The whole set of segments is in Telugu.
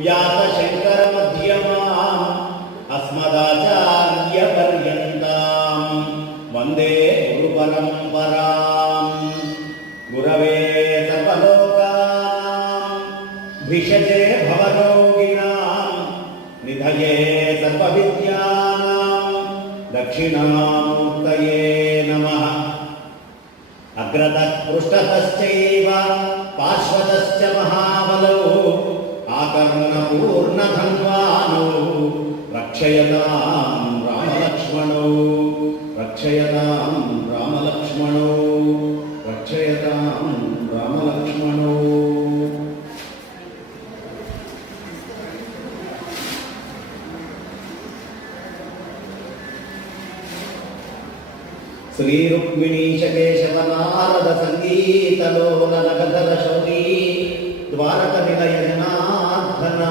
వ్యాసశంకర మధ్యమాం అస్మదాచార్య పర్యంతాం వందే గురు పరంపరాం. గురవే సర్వలోకానాం భిషజే భవరోగిణాం నిధయే సర్వవిద్యానాం దక్షిణామూర్తయే నమః. అగ్రతః పృష్ఠతశ్చైవ పార్శ్వతశ్చ మహాబలౌ ఆకర్ణపూర్ణధన్వానౌ రక్షయతాం రామలక్ష్మణౌ రక్షయతాం రామలక్ష్మణౌ రక్షయతాం రామలక్ష్మణౌ. శ్రీ రుక్మిణీశ కేశవ నారద సంగీతలోల నగధర శౌరీ ద్వారక నిలయ జనార్దన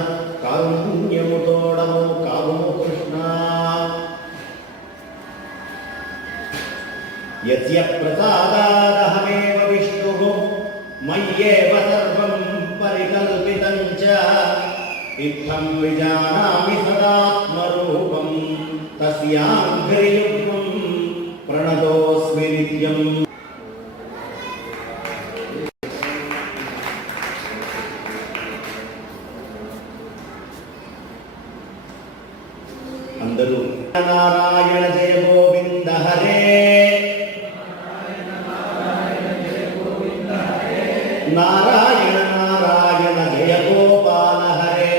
కారుణ్యముతోడము కావుము కృష్ణ. యస్య ప్రసాదాదహమేవ విష్ణుః మయ్యేవ సర్వం పరికల్పితం చ ఇత్థం విజానామి సదాత్మరూపం తస్యాంఘ్రియుగ్మం ప్రణతోస్మి నిత్యం. అందరూ నారాయణ జయ గోవింద హరే నారాయణ నారాయణ జయ గోపాల హరే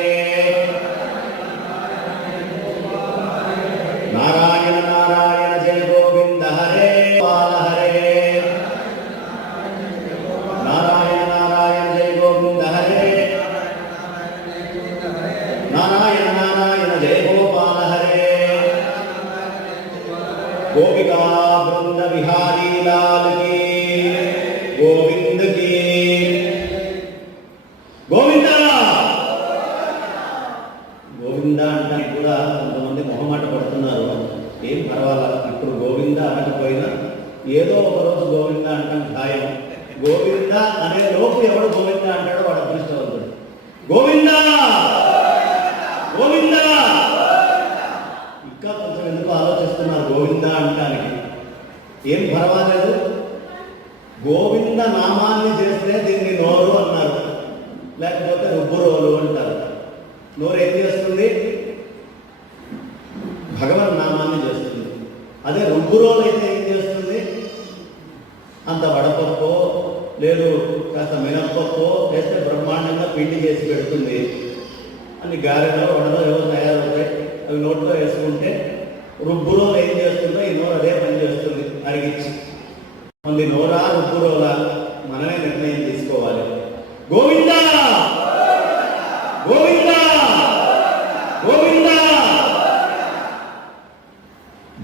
నారాయణ నారాయణ జయ గోవింద హరే గోపాల హరే నారాయణ నారాయణ జయ గోవింద హరే నారాయణ నారాయణ జయ గోపాల హరే. గోపికా బృంద విహారీ లాల్ కీ గోవింద్ కీ గోవింద. గోవింద అంటే కూడా కొంతమంది మొహమాట పడుతున్నారు. ఏం పర్వాలా, ఇప్పుడు గోవింద అనకపోయినా ఏదో ఒకరోజు గోవింద అంటాం ఖాయం. గోవింద అనే లోపు ఎవడు గోవింద అంటాడో వాడు అదృష్టవంతుడు. గోవింద గోవింద. ఇంకా కొంచెం ఎందుకు ఆలోచిస్తున్నారు గోవింద అంటానికి? ఏం పర్వాలేదు, గోవింద నామాన్ని చేస్తే దీన్ని నోరు అన్నారు, లేకపోతే రుబ్బురోలు అంటారు. నోరు ఏం చేస్తుంది? భగవన్ నామాన్ని చేస్తుంది. అదే రుబ్బురోలు అయితే ఏం చేస్తుంది? అంత వడపప్పు లేదు కాస్త మినప్పప్పు వేస్తే బ్రహ్మాండంగా పిండి చేసి పెడుతుంది. అన్ని గారెలో వడలో ఏవో తయారవుతాయి, అవి నోట్లో వేసుకుంటే రుబ్బులో ఏం చేస్తుందో ఈ నోరు అదే పని చేస్తుంది అరిగించి. మళ్ళీ నోరా రుబ్బురోలా మనమే నిర్ణయం తీసుకోవాలి. గోవింద గోవింద గోవింద.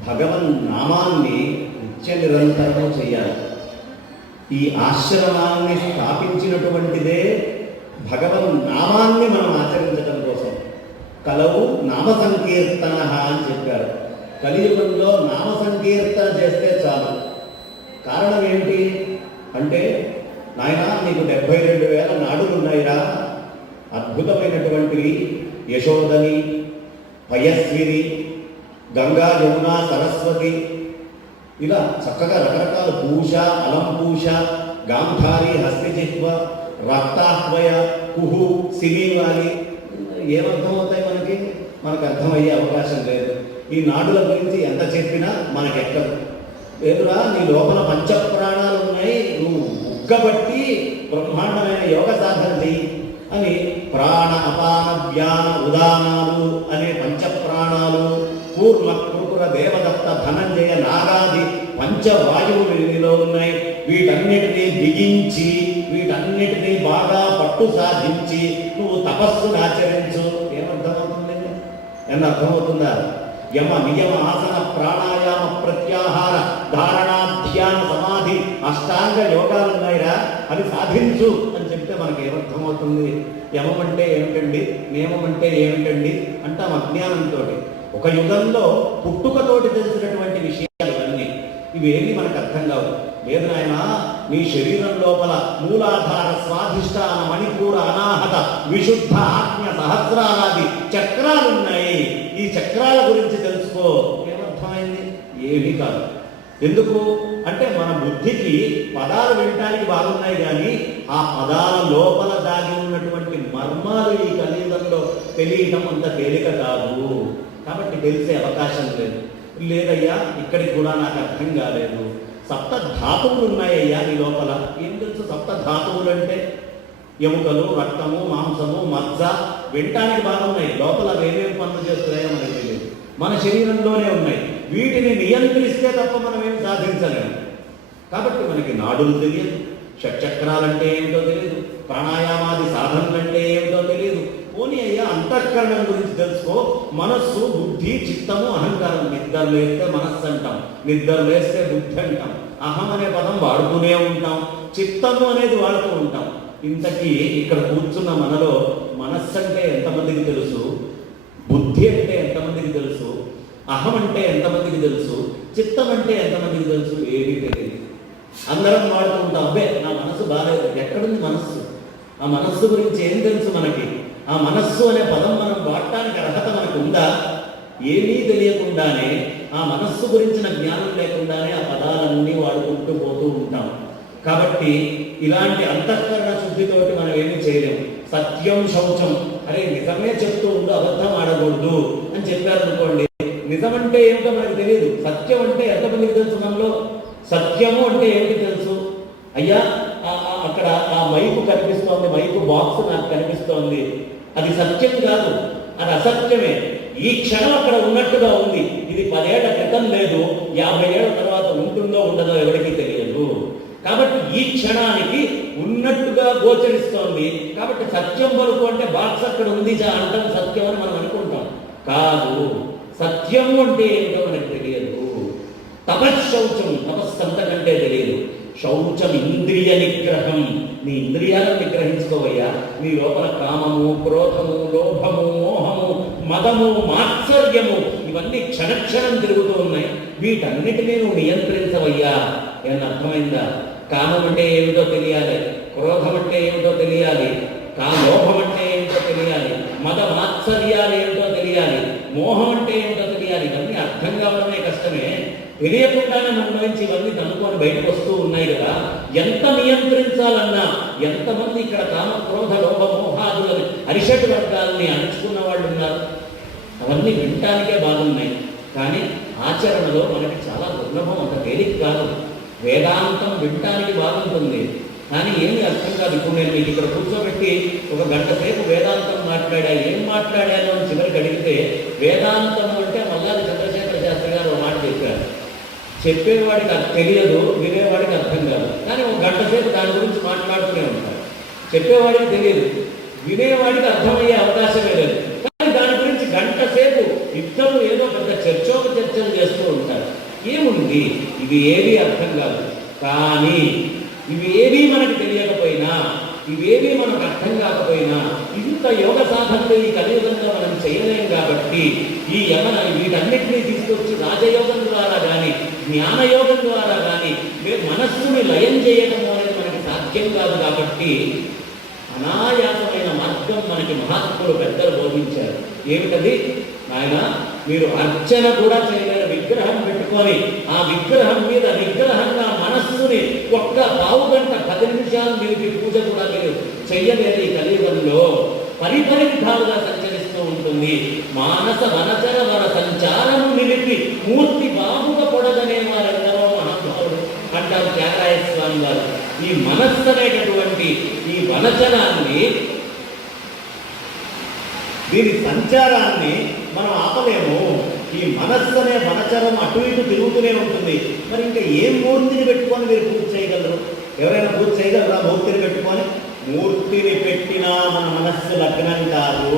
భగవన్ నామాన్ని నిత్య నిరంతరం చేయాలి. ఈ ఆశ్రమాన్ని స్థాపించినటువంటిదే భగవన్ నామాన్ని మనం ఆచరించడం కోసం. కలవు నామ సంకీర్తన అని చెప్పారు. కలియుగంలో నామ సంకీర్తన చేస్తే చాలు. కారణం ఏంటి అంటే, నాయన నీకు 72,000 నాడులు ఉన్నాయిరా, అద్భుతమైనటువంటివి. యశోదని, పయస్విని, గంగా యమున సరస్వతి, ఇలా చక్కగా రకరకాల పూష, అలం పూష, గాంధారి, హస్తిజిహ్వ, రక్తాహ్వయ, కుహు, సినీవాలి. ఏమర్థమవుతాయి మనకి? మనకు అర్థమయ్యే అవకాశం లేదు. ఈ నాడుల గురించి ఎంత చెప్పినా మనకెక్కదు. లేదురా, నీ లోపల పంచప్రాణాలు ఉన్నాయి, నువ్వు ఉగ్గబట్టి బ్రహ్మాండమైన యోగ సాధన చెయ్యి అని ప్రాణ అపాన జ్ఞాన ఉదానాలు అనే పంచప్రాణాలు, కూర్మ కురుకుర దేవదత్త ధనంజయ నాగాది పంచవాయువులు నీలో ఉన్నాయి. వీటన్నిటినీ బిగించి వీటన్నిటినీ బాగా పట్టు సాధించి నువ్వు తపస్సును ఆచరించు. ఏమర్థమవుతుంది? ఏమన్నా అర్థమవుతుందా? యమ నియమ ఆసన ప్రాణాయామ ప్రత్యాహార ధారణ ధ్యాన సమాధి అష్టాంగ యోగాలు ఉన్నాయిరా, అవి సాధించు అని చెప్తే మనకి ఏమర్థమవుతుంది? యమం అంటే ఏమిటండి, నియమం అంటే ఏమిటండి అంటాం అజ్ఞానంతో. ఒక యుగంలో పుట్టుకతోటి తెలిసినటువంటి విషయాలు ఇవన్నీ, ఇవేమి మనకు అర్థం కావు. లేదు నాయన నీ శరీరం లోపల మూలాధార స్వాధిష్టాన మణిపూర అనాహత విశుద్ధ ఆజ్ఞ సహస్రాది చక్రాలున్నాయి. ఈ చక్రాల గురించి తెలుసుకో. ఏమర్థమైంది? ఏమీ కాదు. ఎందుకు అంటే మన బుద్ధికి పదాలు వినటానికి బాగున్నాయి, కానీ ఆ పదాల లోపల దాగి ఉన్నటువంటి మర్మాలు ఈ కలియుగంలో తెలియటం అంత తేలిక కాదు. కాబట్టి తెలిసే అవకాశం లేదు. లేదయ్యా, ఇక్కడికి కూడా నాకు అర్థం కాలేదు. సప్త ధాతువులు ఉన్నాయ్యా నీ లోపల. ఏం తెలుసు సప్త ధాతువులు అంటే? ఎముకలు, రక్తము, మాంసము, మజ్జ వినటానికి బాగున్నాయి, లోపల ఏమేమి పనులు చేస్తున్నాయో మనకు తెలియదు. మన శరీరంలోనే ఉన్నాయి. వీటిని నియంత్రిస్తే తప్ప మనం ఏం సాధించలేము. కాబట్టి మనకి నాడులు తెలియదు, షట్చక్రాలంటే ఏమిటో తెలియదు, ప్రాణాయామాది సాధనలు అంటే ఏమిటో తెలియదు. పోనీ అయ్యా అంతఃకరణం గురించి తెలుసుకో. మనస్సు, బుద్ధి, చిత్తము, అహంకారం. నిద్ర లేస్తే మనస్సు అంటాం, నిద్ర లేస్తే బుద్ధి అంటాం, అహం అనే పదం వాడుతూనే ఉంటాం, చిత్తము అనేది వాడుతూ ఉంటాం. ఇంతకీ ఇక్కడ కూర్చున్న మనలో మనస్సు అంటే ఎంతమందికి తెలుసు? బుద్ధి అంటే ఎంతమందికి తెలుసు? అహం అంటే ఎంతమందికి తెలుసు? చిత్తం అంటే ఎంతమందికి తెలుసు? ఏమీ తెలియదు. అందరం వాడుతూ ఉంటాం. అబ్బే నా మనస్సు బాగాలేదు. ఎక్కడుంది మనస్సు? ఆ మనస్సు గురించి ఏం తెలుసు మనకి? ఆ మనస్సు అనే పదం మనం వాడటానికి అర్హత మనకు ఉందా? ఏమీ తెలియకుండానే, ఆ మనస్సు గురించిన జ్ఞానం లేకుండానే ఆ పదాలన్నీ వాడుకుంటూ పోతూ ఉంటాం. కాబట్టి ఇలాంటి అంతఃకరణ శుద్ధితోటి మనం ఏమీ చేయలేము. సత్యం, శౌచం, అరే నిజమే చెప్తూ ఉండు, అబద్ధం ఆడకూడదు అని చెప్పారు అనుకోండి, నిజం అంటే ఏమిటో మనకు తెలియదు. సత్యం అంటే ఎంతమందికి తెలుసు మనలో? సత్యము అంటే ఏమిటి తెలుసు? అయ్యా అక్కడ ఆ మైకు కనిపిస్తోంది, మైకు బాక్స్ నాకు కనిపిస్తోంది, అది సత్యం కాదు, అది అసత్యమే. ఈ క్షణం అక్కడ ఉన్నట్టుగా ఉంది. ఇది 10 ఏళ్ల క్రితం లేదు, 50 ఏళ్ల తర్వాత ఉంటుందో ఉండదో ఎవరికీ తెలియదు. కాబట్టి ఈ క్షణానికి ఉన్నట్టుగా గోచరిస్తోంది. కాబట్టి సత్యం వరకు అంటే బాక్స్ అక్కడ ఉంది అంటాం సత్యం అని మనం అనుకుంటాం. కాదు, సత్యం అంటే ఏమిటో మనకు తెలియదు. తపశ్శౌచం, తపస్సు అంతకంటే తెలియదు. శౌచం ఇంద్రియ నిగ్రహం. నీ ఇంద్రియాలను నిగ్రహించుకోవయ్యా. నీ లోపల కామము, క్రోధము, లోభము, మోహము, మదము, మాత్సర్యము ఇవన్నీ క్షణక్షణం తిరుగుతూ ఉన్నాయి. వీటన్నిటినీ నువ్వు నియంత్రించవయ్యా. ఏమన్నా అర్థమైందా? కామం అంటే ఏమిటో తెలియాలి, క్రోధం అంటే ఏమిటో తెలియాలి, లోభం అంటే ఏమిటో తెలియాలి, మద మాత్సర్యాలు ఏమిటో తెలియాలి, మోహం అంటే ఏమిటో తెలియాలి. ఇవన్నీ అర్థం కావడమే కష్టమే. తెలియకుండానే మన నుంచి ఇవన్నీ తనుకొని బయటకు వస్తూ ఉన్నాయి కదా. ఎంత నియంత్రించాలన్నా, ఎంతమంది ఇక్కడ కామ, క్రోధ, లోభ, మోహాదులని అరిషట్ వర్గాలని అణుచుకున్న వాళ్ళు ఉన్నారు. అవన్నీ వినటానికే బాగున్నాయి, కానీ ఆచరణలో మనకి చాలా దుర్లభం, అంత తేలిక కాదు. వేదాంతం వినటానికి బాగుంటుంది, కానీ ఏమీ అర్థం కాదు. ఇప్పుడు నేను మీకు ఇక్కడ కూర్చోబెట్టి 1 గంట సేపు వేదాంతం మాట్లాడా, ఏం మాట్లాడాను అని చివరికి అడిగితే, వేదాంతం అంటే మల్లాది చంద్రశేఖర శాస్త్రి గారు ఒక మాట చెప్పారు. చెప్పేవాడికి అది తెలియదు, వినేవాడికి అర్థం కాదు. కానీ 1 గంట సేపు దాని గురించి మాట్లాడుతూనే ఉంటారు. చెప్పేవాడికి తెలియదు, వినేవాడికి అర్థమయ్యే అవకాశమే లేదు. కానీ దాని గురించి గంట సేపు ఇద్దరు ఏదో పెద్ద చర్చలు చేస్తూ ఉంటారు. ఏముంది? ఇవి ఏవీ అర్థం కాదు. కానీ ఇవి ఏవీ మనకు తెలియకపోయినా, ఇవేవీ మనకు అర్థం కాకపోయినా, ఇంత యోగ సాధనలు ఈ కలియుగంగా మనం చేయలేం. కాబట్టి ఈ వీటన్నిటినీ తీసుకొచ్చి రాజయోగం ద్వారా కానీ, జ్ఞానయోగం ద్వారా కానీ మనస్సుని లయం చేయడం అనేది మనకి సాధ్యం కాదు. కాబట్టి అనాయాసమైన మార్గం మనకి మహాత్ములు పెద్దలు బోధించారు. ఏమిటది? నాయన, మీరు అర్చన కూడా చేయలేరు. విగ్రహం పెట్టుకొని ఆ విగ్రహం మీద విగ్రహంగా మనస్సుని 1 పావు గంట 10 నిమిషాలు మీరు పూజ కూడా మీరు చెయ్యలేరు. ఈ కలియుగంలో పరిపరివిధాలుగా సంచరిస్తూ ఉంటుంది. మానస వనచర వర సంచారము నిలిపి మూర్తి బాబుగా పొడదనే వారెందరో మహానుభావుడు అంటారు త్యాగరాయ స్వామి వారు. ఈ మనస్సు అనేటటువంటి ఈ వనచరాన్ని, దీని సంచారాన్ని మనం ఆపలేము. ఈ మనస్సు అనే వనచరం అటు ఇటు తిరుగుతూనే ఉంటుంది. మరి ఇంకా ఏం మూర్తిని పెట్టుకొని మీరు పూజ చేయగలరు? ఎవరైనా పూజ చేయగలరా మూర్తిని పెట్టుకొని? మూర్తిని పెట్టినా మన మనస్సు లగ్నం కాదు.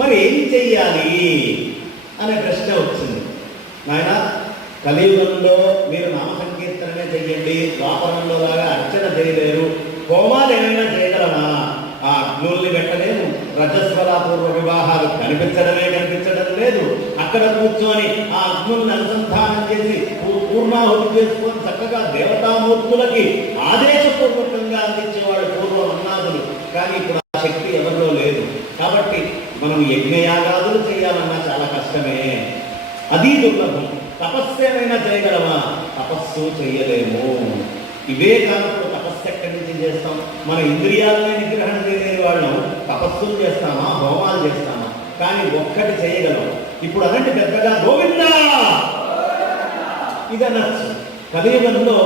మరి ఏం చెయ్యాలి అనే ప్రశ్న వచ్చింది. నాయన, కలియుగంలో మీరు నామ సంకీర్తననే చెయ్యండి, ద్వాపరంలో లాగా అర్చన చేయలేరు, హోమాలు ఏమైనా చేయగలమా? ఆ అగ్నుల్ని పెట్టలేము, రజస్వల పూర్వ వివాహాలు కనిపించడం లేదు, అక్కడ కూర్చొని ఆ అగ్నుల్ని అనుసంధానం చేసి పూర్ణాహుతి చేసుకొని చక్కగా దేవతామూర్తులకి ఆదేశపూర్వకంగా అందించేవాడు పూర్వం అన్నాదులు. కానీ ఇప్పుడు ఆ శక్తి ఎవరిలో లేదు. కాబట్టి మనం యజ్ఞయాగాదులు చేయాలన్నా చాలా కష్టమే, అది దుర్లభం. తపస్సేమైనా చేయగలమా? తపస్సు చేయలేము. ఇవే కానప్పుడు తపస్సు ఎక్కడి నుంచి చేస్తాం? మన ఇంద్రియాలనే నిగ్రహణ చేయలేని వాళ్ళం తపస్సులు చేస్తామా, హోమాలు చేస్తామా? కానీ ఒక్కటి చేయగలం. ఇప్పుడు అనంటే పెద్దగా గోవిందా ఇది అనొచ్చు. కలియుగంలో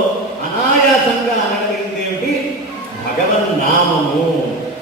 అనాయాసంగా అనగలిగింది ఏమిటి? భగవన్నామము.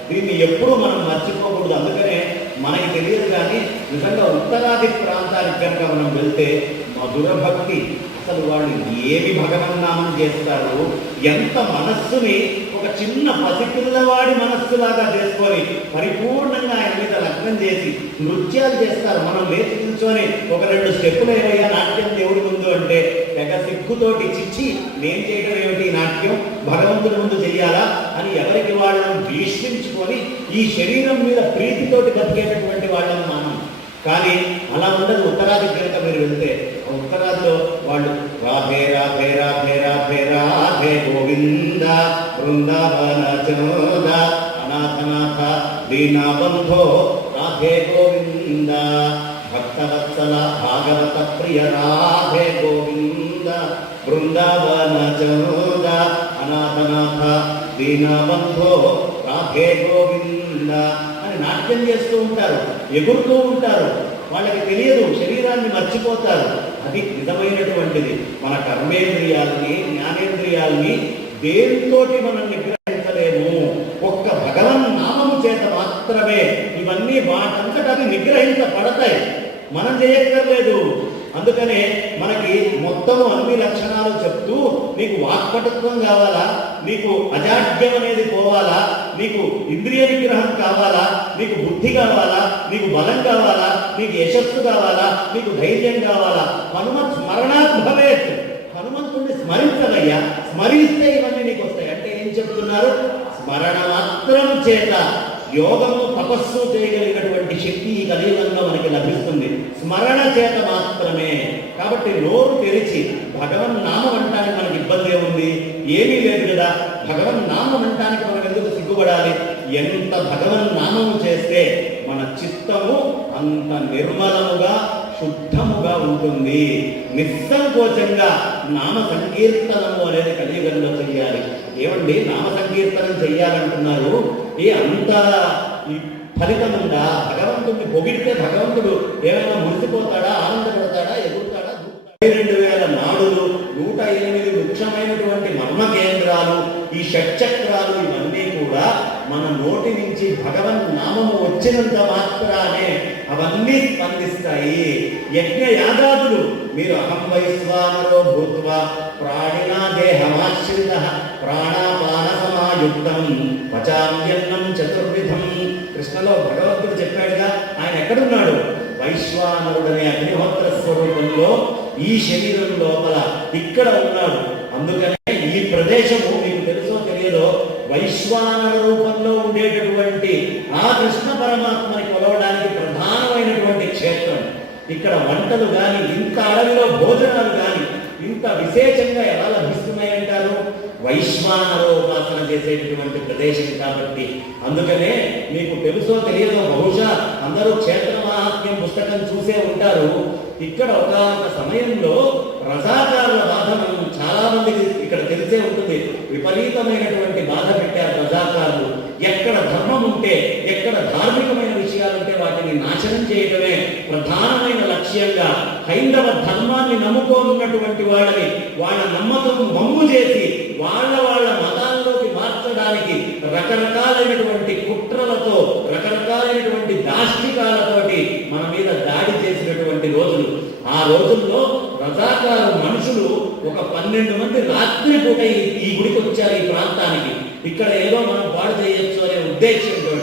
దీన్ని ఎప్పుడూ మనం మర్చిపోకూడదు. అందుకనే మనకి తెలియదు కానీ నిజంగా ఉత్తరాది ప్రాంతానికి కనుక మనం వెళ్తే మధుర భక్తి. అసలు వాళ్ళు ఏమి భగవన్నామం చేస్తారు, ఎంత మనస్సుని ఒక చిన్న పసిపిల్లవాడి మనస్సులాగా చేసుకొని పరిపూర్ణంగా ఆయన మీద లగ్నం చేసి నృత్యాలు చేస్తారు. మనం లేచి కూర్చొని ఒక 2 స్టెప్పులు ఏవయ్యా నాట్యం దేవుడి ముందు అంటే తెగ సిగ్గుతోటి చిచ్చి నేను చేయడం ఏమిటి నాట్యం, భగవంతుడి ముందు చెయ్యాలా అని ఎవరికి వాళ్ళని భీష్మించుకొని ఈ శరీరం మీద ప్రీతితోటి బతికేటటువంటి వాళ్ళని మనం. కానీ అలా ఉండదు ఉత్తరాది కనుక మీరు వెళ్తే. ఉత్తరాదిలో వాళ్ళు రాధే రాధే రాధే రాధే రాధే గోవింద బృందావన చోద అనాథనాథ దీనబంధో రాధే గోవింద భక్తవత్సల భాగవత ప్రియ రాధే గోవింద బృందావన చోద అనాథనాథ దీనబంధో రాధే గోవింద అని నాట్యం చేస్తూ ఉంటారు, ఎగురుతూ ఉంటారు. వాళ్ళకి తెలియదు, శరీరాన్ని మర్చిపోతారు. అది నిజమైనటువంటిది. మన కర్మేంద్రియాలని జ్ఞానేంద్రియాలని దేనితోటి మనం నిగ్రహించలేము. ఒక్క భగవన్ నామము చేత మాత్రమే ఇవన్నీ వాటంతట అవి నిగ్రహించబడతాయి. మనం చేయక్కర్లేదు. అందుకనే మనకి మొత్తము అన్ని లక్షణాలు చెప్తూ నీకు వాక్పటుత్వం కావాలా, నీకు అజాడ్యం అనేది పోవాలా, నీకు ఇంద్రియ నిగ్రహం కావాలా, నీకు బుద్ధి కావాలా, నీకు బలం కావాలా, నీకు యశస్సు కావాలా, నీకు ధైర్యం కావాలా, హనుమత్ స్మరణాత్ భవేత్. హనుమంతుడిని స్మరించవయ్యా, స్మరిస్తే ఇవన్నీ నీకు వస్తాయి. అంటే ఏం చెప్తున్నారు? స్మరణ మాత్రం చేత యోగము తపస్సు చేయగలిగినటువంటి శక్తి ఈ కలియుగంలో మనకి లభిస్తుంది స్మరణ చేత మాత్రమే. కాబట్టి నోరు తెరిచి భగవన్ నామం అంటానికి మనకి ఇబ్బంది ఏముంది? ఏమీ లేదు కదా. భగవన్ నామం అంటానికి మనం ఎందుకు సిగ్గుపడాలి? ఎంత భగవన్ నామము చేస్తే మన చిత్తము అంత నిర్మలముగా శుద్ధముగా ఉంటుంది. నిస్సంకోచంగా నామ సంకీర్తనము అనేది కలియుగంలో చెయ్యాలి. ఏమండి నామ సంకీర్తనం చెయ్యాలంటున్నారు, అంత ఫలితం ఉందా? భగవంతుడిని పొగిడితే భగవంతుడు ఏమైనా మురిసిపోతాడా, ఆనందపడతాడా, ఎగురుతాడా? 22,000 నాడులు, 108 ముఖ్యమైనటువంటి మర్మ కేంద్రాలు, ఈ షట్చక్రాలు ఇవన్నీ కూడా మన నోటి నుంచి భగవన్ నామము వచ్చినంత మాత్రానే అవన్నీ స్పందిస్తాయి. యజ్ఞ యాగాదులు మీరు అహం వైశ్వానరో భూత్వా ప్రాణినా దేహమాశ్రిత ప్రాణాపాన సమాయుక్తం పచామ్యన్నం చతుర్విధం. కృష్ణలో భగవంతుడు చెప్పాడుగా, ఆయన ఎక్కడున్నాడు? వైశ్వానరుడనే అగ్నిహోత్ర స్వరూపంలో ఈ శరీరం లోపల ఇక్కడ ఉన్నాడు. అందుకనే ఈ ప్రదేశము మీకు తెలుసో తెలియదో వైశ్వానర రూపంలో ఉండేటటువంటి ఆ కృష్ణ పరమాత్మని కొలవడానికి ప్రధానమైనటువంటి క్షేత్రం. ఇక్కడ వంటలు కానీ, ఇంత అడవిలో భోజనాలు కానీ ఇంత విశేషంగా ఎలా లభిస్తున్నాయంటారు? వైశ్వానరోపాసన చేసేటటువంటి ప్రదేశం కాబట్టి. అందుకనే మీకు తెలుసో తెలియదో బహుశా అందరూ క్షేత్ర మహాత్మ్యం పుస్తకం చూసే ఉంటారు. ఇక్కడ ఒక సమయంలో రజాకారుల బాధ మనం చాలా మందికి ఇక్కడ తెలిసే ఉంటుంది. విపరీతమైనటువంటి బాధ పెట్టారు రజాకారులు. ఎక్కడ ధర్మం ఉంటే, ఎక్కడ ధార్మికమైన విషయాలు ఉంటే వాటిని నాశనం చేయడమే ప్రధానమైన లక్ష్యంగా హైందవ ధర్మాన్ని నమ్ముకోనున్నటువంటి వాళ్ళని వాళ్ళ నమ్మకం మమ్ము చేసి వాళ్ళ మతాల్లోకి మార్చడానికి రకరకాలైనటువంటి కుట్రలతో, రకరకాలైనటువంటి దాష్టికాలతోటి మన మీద దాడి చేసినటువంటి రోజులు. ఆ రోజుల్లో రజాకారు మనుషులు ఒక 12 మంది రాత్రి పూట ఈ గుడికి వచ్చారు, ఈ ప్రాంతానికి. ఇక్కడ ఏదో మనం పాడు చేయొచ్చు అనే ఉద్దేశంతో,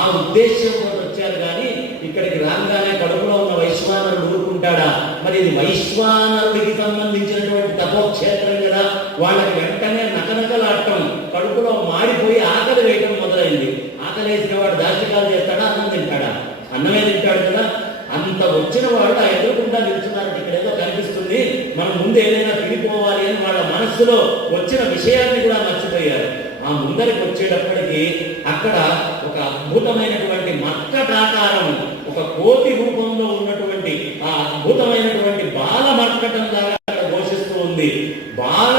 ఆ ఉద్దేశంతో వచ్చారు. కానీ ఇక్కడికి రాగానే కడుపులో ఉన్న వైశ్వానరుడు ఊరుకుంటాడా? మరి ఇది వైశ్వానరుడికి సంబంధించినటువంటి తపోక్షేత్రం కదా. వాళ్ళకి వెంటనే నకనకలాడటం, కడుపులో మాడిపోయి ఆకలి వేయటం మొదలైంది. ఆకలి వేసిన వాడు దాష్టికాలు చేస్తాడా? అన్నం తింటాడా? అన్నమే తింటాడు కదా. అంత వచ్చిన వాడు ఆ ఎదురుకు ముందు ఏదైనా తిరిగిపోవాలి అని వాళ్ళ మనస్సులో వచ్చిన విషయాన్ని కూడా మర్చిపోయారు. ఆ ముందరికి వచ్చేటప్పటికి అక్కడ ఒక అద్భుతమైనటువంటి మర్కటాకారం, ఒక కోతి రూపంలో ఉన్నటువంటి ఆ అద్భుతమైనటువంటి బాల మర్కటం లాగా అక్కడ ఘోషిస్తూ ఉంది. బాల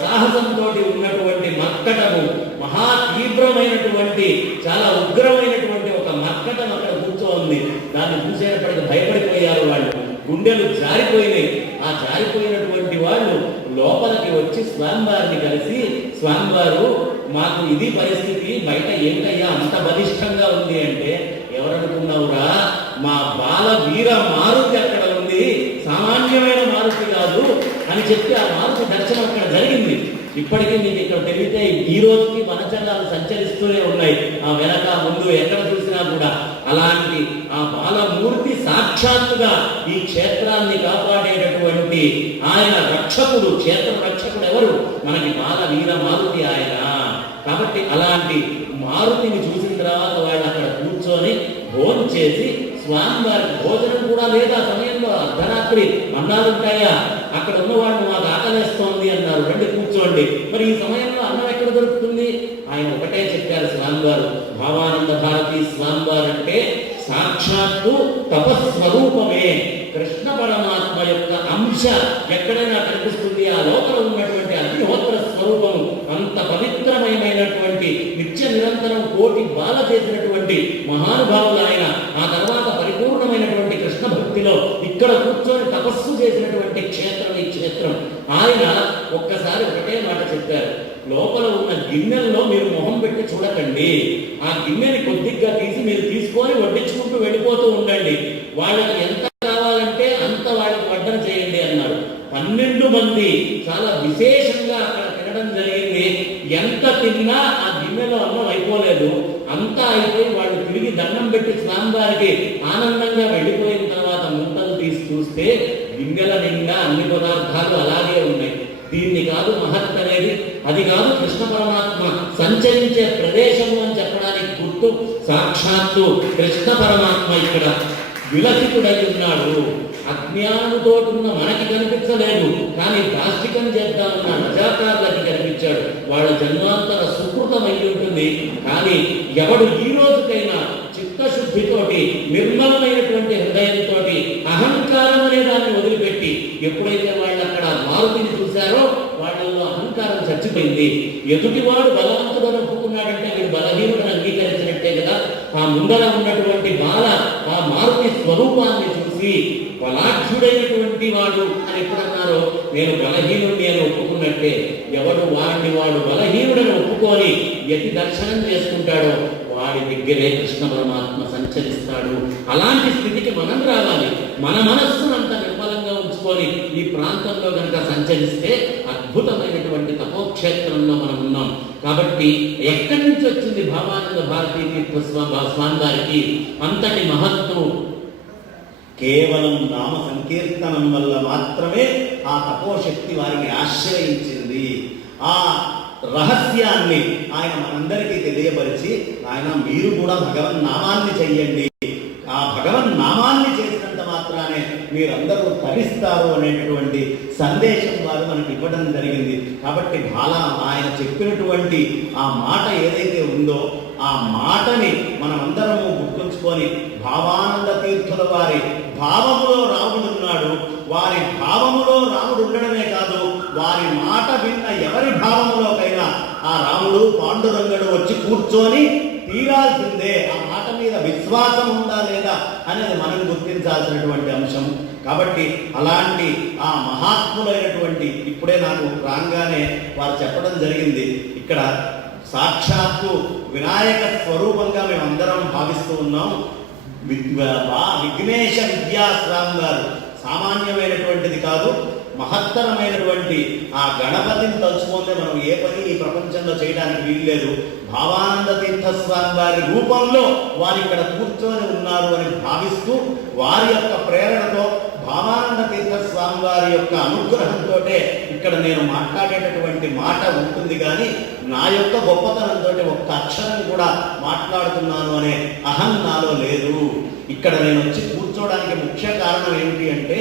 సాహసంతో ఉన్నటువంటి మర్కటము, మహా తీవ్రమైనటువంటి చాలా ఉగ్రమైనటువంటి ఒక మర్కటం అక్కడ కూర్చోంది. దాన్ని చూసేటప్పటికి భయపడిపోయారు వాళ్ళు, గుండెలు జారిపోయినాయి. ఆ జారిపోయినటువంటి వాళ్ళు లోపలికి వచ్చి స్వామివారిని కలిసి, స్వామివారు మాకు ఇది పరిస్థితి, బయట ఏంటయ్యా అంత బలిష్టంగా ఉంది అంటే, ఎవరనుకున్నావురా మా బాల వీర మారుతి అక్కడ ఉంది, సామాన్యమైన మారుతి కాదు అని చెప్పి ఆ మారుతి దర్శనం అక్కడ జరిగింది. ఇప్పటికీ మీకు ఇక్కడ తెలివితే ఈ రోజుకి వనచండాలు సంచరిస్తూనే ఉన్నాయి, ఆ వెనక ముందు ఎక్కడ చూసినా కూడా. అలాంటి ఆ బాలమూర్తి సాక్షాత్తుగా ఈ క్షేత్రాన్ని కాపాడేటటువంటి ఆయన రక్షకుడు, క్షేత్ర రక్షకుడు ఎవరు? మనకి బాల వీర మారుతి ఆయన. కాబట్టి అలాంటి మారుతిని చూసిన తర్వాత వాళ్ళు అక్కడ కూర్చొని భోజనం చేసి, స్వామివారికి భోజనం కూడా లేదు ఆ సమయంలో, అర్ధరాత్రి అన్నాలు ఉంటాయా? అక్కడ ఉన్నవాళ్ళు మాకు ఆకలేస్తోంది అన్నారు, రండి కూర్చోండి. మరి ఈ సమయంలో అన్నం ఎక్కడ దొరుకుతుంది? ఆయన ఒకటే చెప్పారు స్వామివారు, భావానంద భారతి స్వామివారు అంటే సాక్షాత్తు తపస్వరూపమే, కృష్ణ పరమాత్మ యొక్క అంశ ఎక్కడైనా కనిపిస్తుంది. ఆ లోపల ఉన్నటువంటి అగ్నిహోత్ర స్వరూపము అంత పవిత్రమైనటువంటి నిత్య నిరంతరం కోటి బాల చేసినటువంటి మహానుభావులు ఆయన. ఆ తర్వాత పరిపూర్ణమైనటువంటి కృష్ణ భక్తిలో ఇక్కడ కూర్చొని తపస్సు చేసినటువంటి క్షేత్రం ఈ క్షేత్రం. ఆయన ఒక్కసారి ఒకటే మాట చెప్పారు, లోపల ఉన్న గిన్నెల్లో మీరు మొహం పెట్టి చూడకండి, ఆ గిన్నెని కొద్దిగా తీసి మీరు తీసుకొని వడ్డించుకుంటూ వెళ్ళిపోతూ ఉండండి, వాళ్ళకి ఎంత కావాలంటే అంత వాళ్ళకి వడ్డన చేయండి అన్నారు. 12 మంది చాలా విశేషంగా అక్కడ తినడం జరిగింది. ఎంత తిన్నా ఆ గిన్నెలో అన్నం అయిపోలేదు. అంతా అయిపోయి వాళ్ళు తిరిగి దండం పెట్టి స్వామివారికి ఆనందంగా వెళ్ళిపోయిన తర్వాత ముంతలు తీసి చూస్తే గిన్నెల నిండా అన్ని పదార్థాలు అలాగే ఉన్నాయి. దీన్ని కాదు మహత్ అనేది, అది కాదు కృష్ణ పరమాత్మ సంచరించే ప్రదేశము అని చెప్పడానికి గుర్తు సాక్షాత్తు కృష్ణ పరమాత్మ ఇక్కడ విలసితుడై ఉన్నాడు. అజ్ఞానంతో ఉన్న మనకి కనిపించలేదు, కానీ దాష్టికం చేద్దామన్న రజాకారులకి కనిపించాడు. వాళ్ళ జన్మాంతర సుకృతమై ఉంటుంది. కానీ ఎవడు ఈ రోజుకైనా చిత్తశుద్ధితోటి, నిర్మలమైనటువంటి హృదయంతో, అహంకారం అనే దాన్ని వదిలిపెట్టి ఎప్పుడైతే వాళ్ళు అక్కడ మారుతిని చూశారో వాళ్ళలో అహంకారం చచ్చిపోయింది. ఎదుటివాడు బలవంతుడని ఒప్పుకున్నాడంటే వీడు బలహీనుడని అంగీకరించినట్టే కదా. ఆ ముందర ఉన్నటువంటి బాల ఆ మారుతి స్వరూపాన్ని చూసి బలాఢ్యుడైనటువంటి వాడు అని ఎప్పుడన్నారో, నేను బలహీనుడిని అని ఒప్పుకున్నట్టే. ఎవడు వాడిని వాడు బలహీనుడని ఒప్పుకొని యతి దర్శనం చేసుకుంటాడో వాడి దగ్గరే కృష్ణ పరమాత్మ సంచరిస్తాడు. అలాంటి స్థితికి మనం రావాలి. మన మనస్సును అంత నిర్మలంగా ఉంచుకొని ఈ ప్రాంతంలో కనుక సంచరిస్తే అద్భుతమైనటువంటి తపోక్షేత్రంలో మనం ఉన్నాం. కాబట్టి ఎక్కడి నుంచి వచ్చింది భావానంద భారతీ తీర్థ స్వామి వారికి అంతటి మహత్తు? కేవలం నామ సంకీర్తనం వల్ల మాత్రమే ఆ తపోశక్తి వారిని ఆశ్రయించింది. ఆ రహస్యాన్ని ఆయన మనందరికీ తెలియపరిచి, ఆయన మీరు కూడా భగవన్ నామాన్ని చెయ్యండి, ఆ భగవన్ నామాన్ని చేసినంత మాత్రానే మీరందరూ తరిస్తారు అనేటటువంటి సందేశం వారు మనకి ఇవ్వడం జరిగింది. కాబట్టి ఆయన చెప్పినటువంటి ఆ మాట ఏదైతే ఉందో ఆ మాటని మనమందరము గుర్తుంచుకొని, భావానంద తీర్థుల వారి భావములో రాముడున్నాడు, వారి భావములో రాముడు ఉండడమే కాదు, వారి మాట విన్న ఎవరి భావములోకైనా ఆ రాముడు పాండురంగడు వచ్చి కూర్చొని తీరాల్సిందే. ఆ మాట మీద విశ్వాసం ఉందా లేదా అనేది మనం గుర్తించాల్సినటువంటి అంశం. కాబట్టి అలాంటి ఆ మహాత్ములైనటువంటి, ఇప్పుడే నాకు రాగానే వారు చెప్పడం జరిగింది, ఇక్కడ సాక్షాత్తు వినాయక స్వరూపంగా మేమందరం భావిస్తూ ఉన్నాం. విఘ్నేశ విద్యాశ్రామ్ గారు సామాన్యమైనటువంటిది కాదు, మహత్తరమైనటువంటి ఆ గణపతిని తలుచుకుంటే మనం ఏ పని ఈ ప్రపంచంలో చేయడానికి వీల్లేదు. భావానంద తీర్థస్వామి వారి రూపంలో వారు ఇక్కడ కూర్చొని ఉన్నారు అని భావిస్తూ, వారి యొక్క ప్రేరణతో, భావానంద తీర్థస్వామి వారి యొక్క అనుగ్రహంతో ఇక్కడ నేను మాట్లాడేటటువంటి మాట ఉంటుంది. కానీ నా యొక్క గొప్పతనంతో ఒక్క అక్షరం కూడా మాట్లాడుతున్నాను అనే అహం నాలో లేదు. ఇక్కడ నేను వచ్చి కూర్చోవడానికి ముఖ్య కారణం ఏమిటి అంటే,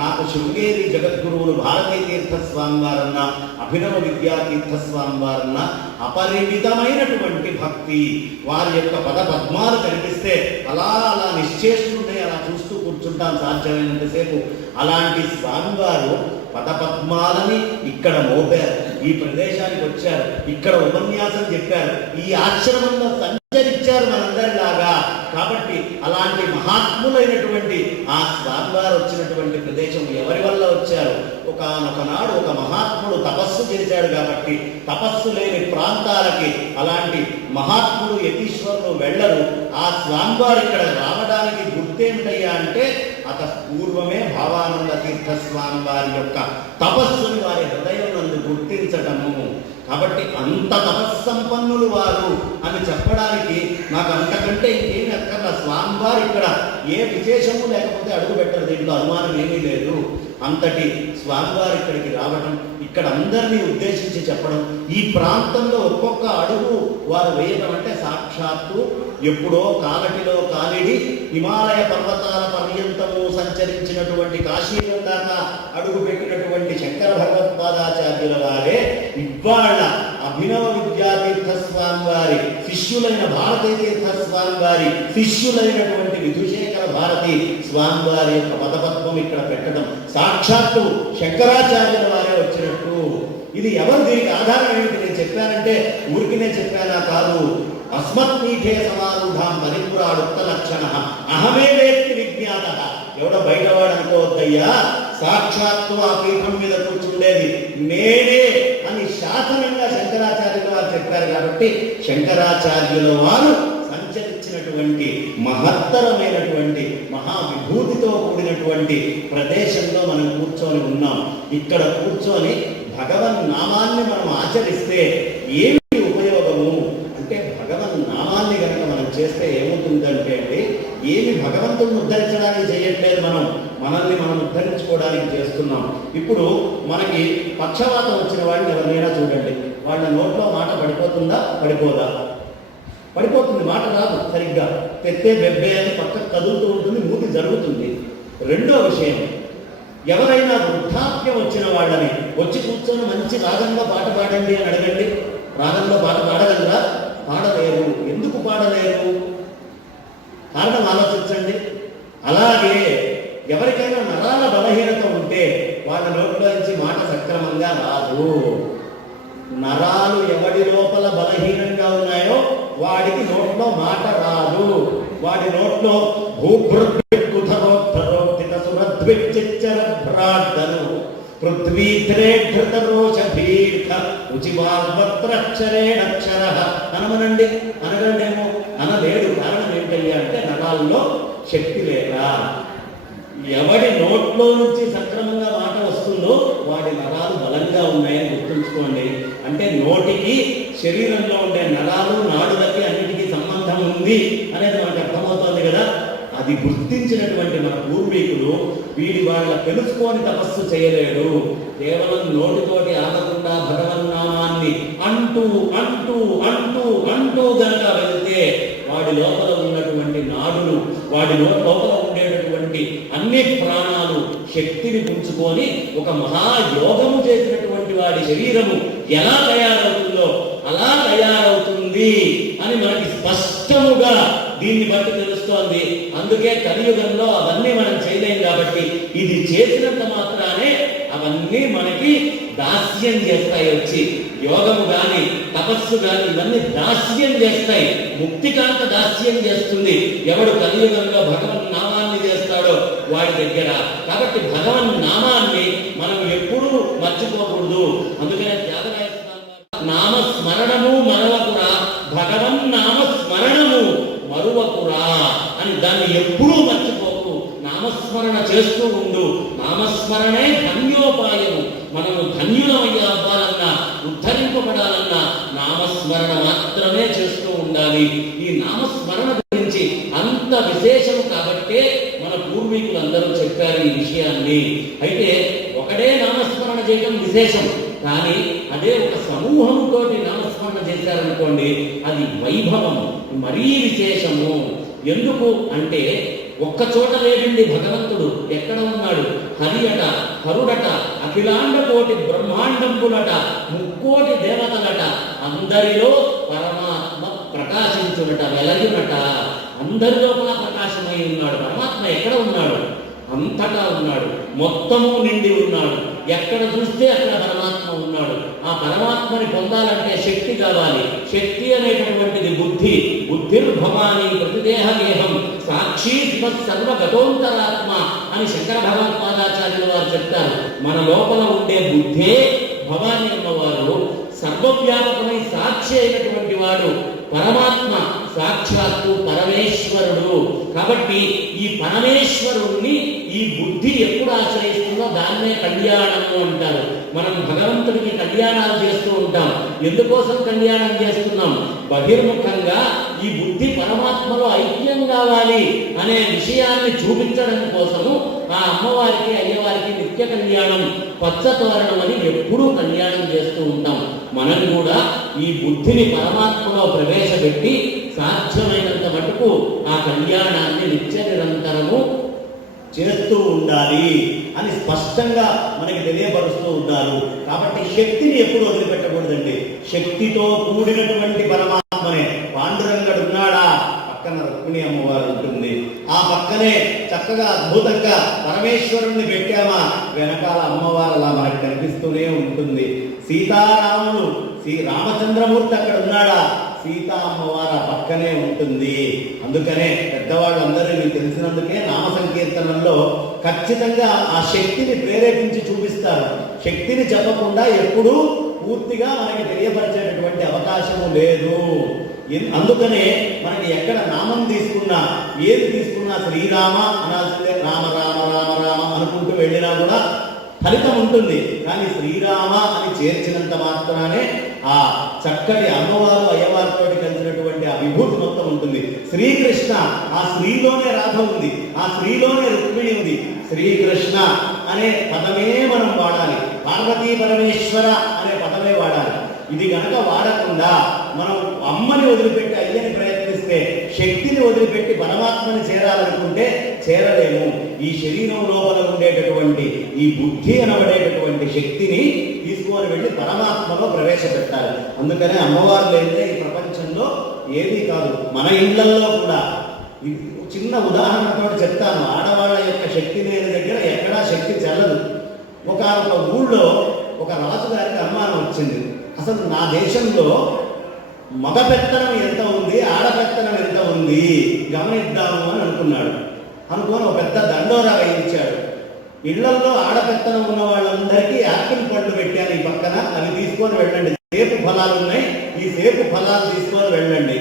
నాకు శృంగేరి జగద్గురువులు భారతీ తీర్థ స్వామి వారన్న, అభినవ విద్యాతీర్థ స్వామి వారన్న అపరిమితమైనటువంటి భక్తి. వారి యొక్క పద పద్మాలు కనిపిస్తే అలా అలా నిశ్చేష్టుండే అలా చూస్తూ కూర్చుంటాం సాధ్యమైనంతసేపు. అలాంటి స్వామివారు పదపద్మాలని ఇక్కడ మోపారు, ఈ ప్రదేశానికి వచ్చారు, ఇక్కడ ఉపన్యాసం చెప్పారు, ఈ ఆశ్రమంలో సంచరించారు మనందరిలాగా. కాబట్టి అలాంటి మహాత్ములైనటువంటి ఆ స్వామివారు వచ్చినటువంటి ప్రదేశం ఎవరి వల్ల వచ్చారు? ఒకనొకనాడు ఒక మహాత్ముడు తపస్సు చేశాడు కాబట్టి తపస్సు లేని ప్రాంతాలకి అలాంటి మహాత్ములు యతీశ్వరులు వెళ్ళరు. ఆ స్వామివారు ఇక్కడ రావడానికి గుర్తేమిటయ్యా అంటే పూర్వమే భావానంద తీర్థ స్వామి వారి యొక్క తపస్సుని వారి హృదయం నందు గుర్తించటము. కాబట్టి అంత తపస్సంపన్నులు వారు అని చెప్పడానికి నాకు అంతకంటే ఇంకేమి అక్కర్ల. స్వామివారు ఇక్కడ ఏ విశేషము లేకపోతే అడుగు పెట్టరు, దీంట్లో అనుమానం ఏమీ లేదు. అంతటి స్వామివారు ఇక్కడికి రావడం, ఇక్కడ అందరినీ ఉద్దేశించి చెప్పడం, ఈ ప్రాంతంలో ఒక్కొక్క అడుగు వారు వేయడం అంటే సాక్షాత్తు ఎప్పుడో కాలటిలో కాలిడి హిమాలయ పర్వతాల పర్యంతము సంచరించినటువంటి కాశీలో దాకా అడుగు పెట్టినటువంటి శంకర భగవత్పాదాచార్యుల వారే ఇవాళ అభినవ విద్యాతీర్థ స్వామి వారి శిష్యులైన భారతీ తీర్థ స్వామి వారి శిష్యులైనటువంటి విధుశేఖర భారతి స్వామి వారి యొక్క పదపద్మం ఇక్కడ పెట్టడం సాక్షాత్తు శంకరాచార్యుల వారే వచ్చినట్టు. ఇది ఎవరు దీనికి ఆధారం ఏమిటి నేను చెప్పానంటే ఊరికినే చెప్పానా కాదు. అస్మత్మీఠే సమారూఢాం పరిపురాడుక్త లక్షణ అహమే వేత్తి విజ్ఞాత. ఎవడో బయటవాడు అనుకోవద్దయ్యా, సాక్షాత్తు ఆ పీఠం మీద కూర్చుండేది నేనే అని శాసనంగా శంకరాచార్యుల వారు చెప్పారు. కాబట్టి శంకరాచార్యుల వారు సంచరించినటువంటి మహత్తరమైనటువంటి మహావిభూతితో కూడినటువంటి ప్రదేశంలో మనం కూర్చొని ఉన్నాం. ఇక్కడ కూర్చొని భగవన్ నామాన్ని మనం ఆచరిస్తే ఏమి ఉపయోగము అంటే, భగవన్ నామాన్ని కనుక మనం చేస్తే ఏమవుతుందంటే అండి, ఏమి భగవంతుడిని ఉద్ధరించడానికి చేయట్లేదు, మనల్ని మనం ఉద్ధరించుకోవడానికి చేస్తున్నాం. ఇప్పుడు మనకి పక్షవాతం వచ్చిన వాడిని ఎవరినైనా చూడండి, వాళ్ళ నోట్లో మాట పడిపోతుందా? పడిపోదా? పడిపోతుంది, మాట రాదు సరిగ్గా. తెత్తే బెబ్బే అని పక్కకు కదులుతూ ఉంటుంది, మూతి జరుగుతుంది. రెండో విషయం, ఎవరైనా వృద్ధాప్యం వచ్చిన వాళ్ళని వచ్చి కూర్చొని మంచి రాగంలో పాట పాడండి అని అడగండి, రాగంలో పాట పాడగలరా? పాడలేరు. ఎందుకు పాడలేరు? కారణం ఆలోచించండి. అలాగే ఎవరికైనా నరాల బలహీనత ఉంటే వాళ్ళ నోట్లో నుంచి మాట సక్రమంగా రాదు. నరాలు ఎవడి లోపల బలహీనంగా ఉన్నాయో వాడికి నోట్లో మాట రాదు. వాడి నోట్లో భూభృద్విక్కుధరోద్ధరోక్తిత సురద్విచ్చిచ్చరభ్రాడ్డను పృథ్వీధ్రేఢృతరోషభీర్ఘ రుచివాగ్వత్రక్షరేణక్షర అనమనండి. అనగండేమో, అనలేడు. కారణం ఏంటయ్యా అంటే నరాల్లో శక్తి లేదా. ఎవడి నోట్లో నుంచి సక్రమంగా మాట వస్తుందో వాడి నరాలు బలంగా ఉన్నాయని గుర్తుంచుకోండి. అంటే నోటికి శరీరంలో ఉండే నరాలు నాడులకి అన్నిటికీ సంబంధం ఉంది అనేది మనకు అర్థమవుతోంది కదా. అది గుర్తించినటువంటి మన పూర్వీకులు వీడి వాళ్ళ తెలుసుకొని తపస్సు చేయలేడు. కేవలం నోటితోటి ఆగకుండా భగవన్నామాన్ని అంటూ అంటూ అంటూ అంటూ గనక వెళితే వాడి లోపల ఉన్నటువంటి నాడులు, వాడి లోపల ఉండేటటువంటి అన్ని ప్రాణాలు శక్తిని పుంజుకొని ఒక మహాయోగము చేసినటువంటి వాడి శరీరము ఎలా తయారవుతుందో అలా తయారవుతుంది అని మనకి స్పష్టముగా దీన్ని బట్టి తెలుస్తోంది. అందుకే కలియుగంలో అవన్నీ మనం చేయలేం కాబట్టి ఇది చేసినంత మాత్రానే అవన్నీ మనకి దాస్యం చేస్తాయి. వచ్చి యోగము గాని తపస్సు గాని ఇవన్నీ దాస్యం చేస్తాయి. ముక్తికాంత దాస్యం చేస్తుంది ఎవడు కలియుగంలో భగవన్ నామాన్ని చేస్తాడో వాడి దగ్గర. కాబట్టి భగవన్ నామాన్ని మనం ఎప్పుడూ మర్చిపోకూడదు. అందుకనే త్యాగరాయ నామస్మరణము మరవకురా, భగవన్ నామస్మరణము మరువకురా అని దాన్ని ఎప్పుడూ మర్చిపోకు. నామస్మరణ చేస్తూ ఉండు. నామస్మరణే ధన్యోపాయము. మనము ధన్యులమయ్యాలన్నా ఉద్ధరింపబడాలన్నా నామస్మరణ మాత్రమే చేస్తూ ఉండాలి. ఈ నామస్మరణ గురించి అంత విశేషము కాబట్టే మన పూర్వీకులు అందరూ చెప్పారు ఈ విషయాన్ని. అయితే ఒకడే నామస్మరణ చేయడం విశేషం, కానీ అదే ఒక సమూహంతో నామస్మరణ చేశారనుకోండి అది వైభవము, మరీ విశేషము. ఎందుకు అంటే ఒక్క చోట లేడండి భగవంతుడు. ఎక్కడ ఉన్నాడు? హరి అట, హరుడట, అఖిలాండ కోటి బ్రహ్మాండంబులట, ముక్కోటి దేవతలట, అందరిలో పరమాత్మ ప్రకాశించునట, వెలయునట. అందరి లోపల ప్రకాశమై ఉన్నాడు. పరమాత్మ ఎక్కడ ఉన్నాడు? అంతటా ఉన్నాడు, మొత్తము నిండి ఉన్నాడు. ఎక్కడ చూస్తే అక్కడ పరమాత్మ ఉన్నాడు. ఆ పరమాత్మని పొందాలంటే శక్తి కావాలి. శక్తి అనేటటువంటిది బుద్ధి. బుద్ధిర్భవాని ప్రతిదేహ గేహం సాక్షి సర్వగతోంతరాత్మ అని శంకర భగవత్పాదాచార్యుల వారు చెప్తారు. మన లోపల ఉండే బుద్ధే భవాని అన్నవారు సర్వవ్యాపకమై సాక్షి అయినటువంటి వాడు పరమాత్మ, సాక్షాత్తు పరమేశ్వరుడు. కాబట్టి ఈ పరమేశ్వరుణ్ణి ఈ బుద్ధి ఎప్పుడు ఆశ్రయిస్తుందో దాన్నే కళ్యాణము అంటారు. మనం భగవంతుడికి కళ్యాణాలు చేస్తూ ఉంటాం. ఎందుకోసం కళ్యాణం చేస్తున్నాం? బహిర్ముఖంగా ఈ బుద్ధి పరమాత్మలో ఐక్యం కావాలి అనే విషయాన్ని చూపించడం కోసము ఆ అమ్మవారికి, అయ్యవారికి నిత్య కళ్యాణం, పచ్చతోరణం అని ఎప్పుడూ కళ్యాణం చేస్తూ ఉంటాం. మనం కూడా ఈ బుద్ధిని పరమాత్మలో ప్రవేశపెట్టి సాధ్యమైనంత మటుకు ఆ కళ్యాణాన్ని నిత్య నిరంతరము చేస్తూ ఉండాలి అని స్పష్టంగా మనకి తెలియపరుస్తూ ఉన్నారు. కాబట్టి శక్తిని ఎప్పుడు వదిలిపెట్టకూడదండి. శక్తితో కూడినటువంటి పరమాత్మనే. పాండురంగడు ఉన్నాడా? పక్కన రుక్మిణి అమ్మవారు ఉంటుంది. ఆ పక్కనే చక్కగా అద్భుతంగా పరమేశ్వరుణ్ణి పెట్టామా, వెనకాల అమ్మవారు అలా మనకు కనిపిస్తూనే ఉంటుంది. సీతారాములు, రామచంద్రమూర్తి అక్కడ ఉన్నాడా? సీతా అమ్మవారు ఆ పక్కనే ఉంటుంది. అందుకనే పెద్దవాళ్ళందరూ మీకు తెలిసినందుకే నామ సంకీర్తనంలో ఖచ్చితంగా ఆ శక్తిని ప్రేరేపించి చూపిస్తారు. శక్తిని చెప్పకుండా ఎప్పుడూ పూర్తిగా మనకి తెలియపరిచేటటువంటి అవకాశము లేదు. అందుకనే మనకి ఎక్కడ నామం తీసుకున్నా, ఏది తీసుకున్నా శ్రీరామ అనాల్సిందే. రామ రామ రామ రామ అనుకుంటూ వెళ్ళినా కూడా ఫలితం ఉంటుంది. కానీ శ్రీరామ అని చేర్చినంత మాత్రానే ఆ చక్కటి అమ్మవారు అయ్యవారితో కలిసినటువంటి ఆ విభూతి మొత్తం ఉంటుంది. శ్రీకృష్ణ, ఆ శ్రీలోనే రాధ ఉంది, ఆ శ్రీలోనే రుక్మిణి ఉంది. శ్రీకృష్ణ అనే పదమే మనం వాడాలి. పార్వతీ పరమేశ్వర అనే పదమే వాడాలి. ఇది గనక వాడకుండా మనం అమ్మని వదిలిపెట్టి అయ్యని ప్రయత్నిస్తే, శక్తిని వదిలిపెట్టి పరమాత్మని చేరాలనుకుంటే చేరలేము. ఈ శరీరం లోపల ఉండేటటువంటి ఈ బుద్ధి అనబడేటటువంటి శక్తిని తీసుకొని వెళ్ళి పరమాత్మలో ప్రవేశపెట్టాలి. అందుకనే అమ్మవారు లేదే ఈ ప్రపంచంలో ఏదీ కాదు. మన ఇళ్లలో కూడా చిన్న ఉదాహరణతో చెప్తాను. ఆడవాళ్ళ యొక్క శక్తి లేని దగ్గర ఎక్కడా శక్తి చెల్లదు. ఒక ఊళ్ళో ఒక రాజుగారికి అనుమానం వచ్చింది. అసలు నా దేశంలో మగ పెత్తనం ఎంత ఉంది, ఆడపెత్తనం ఎంత ఉంది గమనిద్దాము అని అనుకున్నాడు. అనుకోని ఒక పెద్ద దండోరా వేయించాడు. ఇళ్లల్లో ఆడపెత్తనం ఉన్న వాళ్ళందరికీ యాపిల్ పండ్లు పెట్టాను ఈ పక్కన, అవి తీసుకొని వెళ్ళండి. సేపు ఫలాలు ఉన్నాయి, ఈ సేపు ఫలాలు తీసుకొని వెళ్ళండి.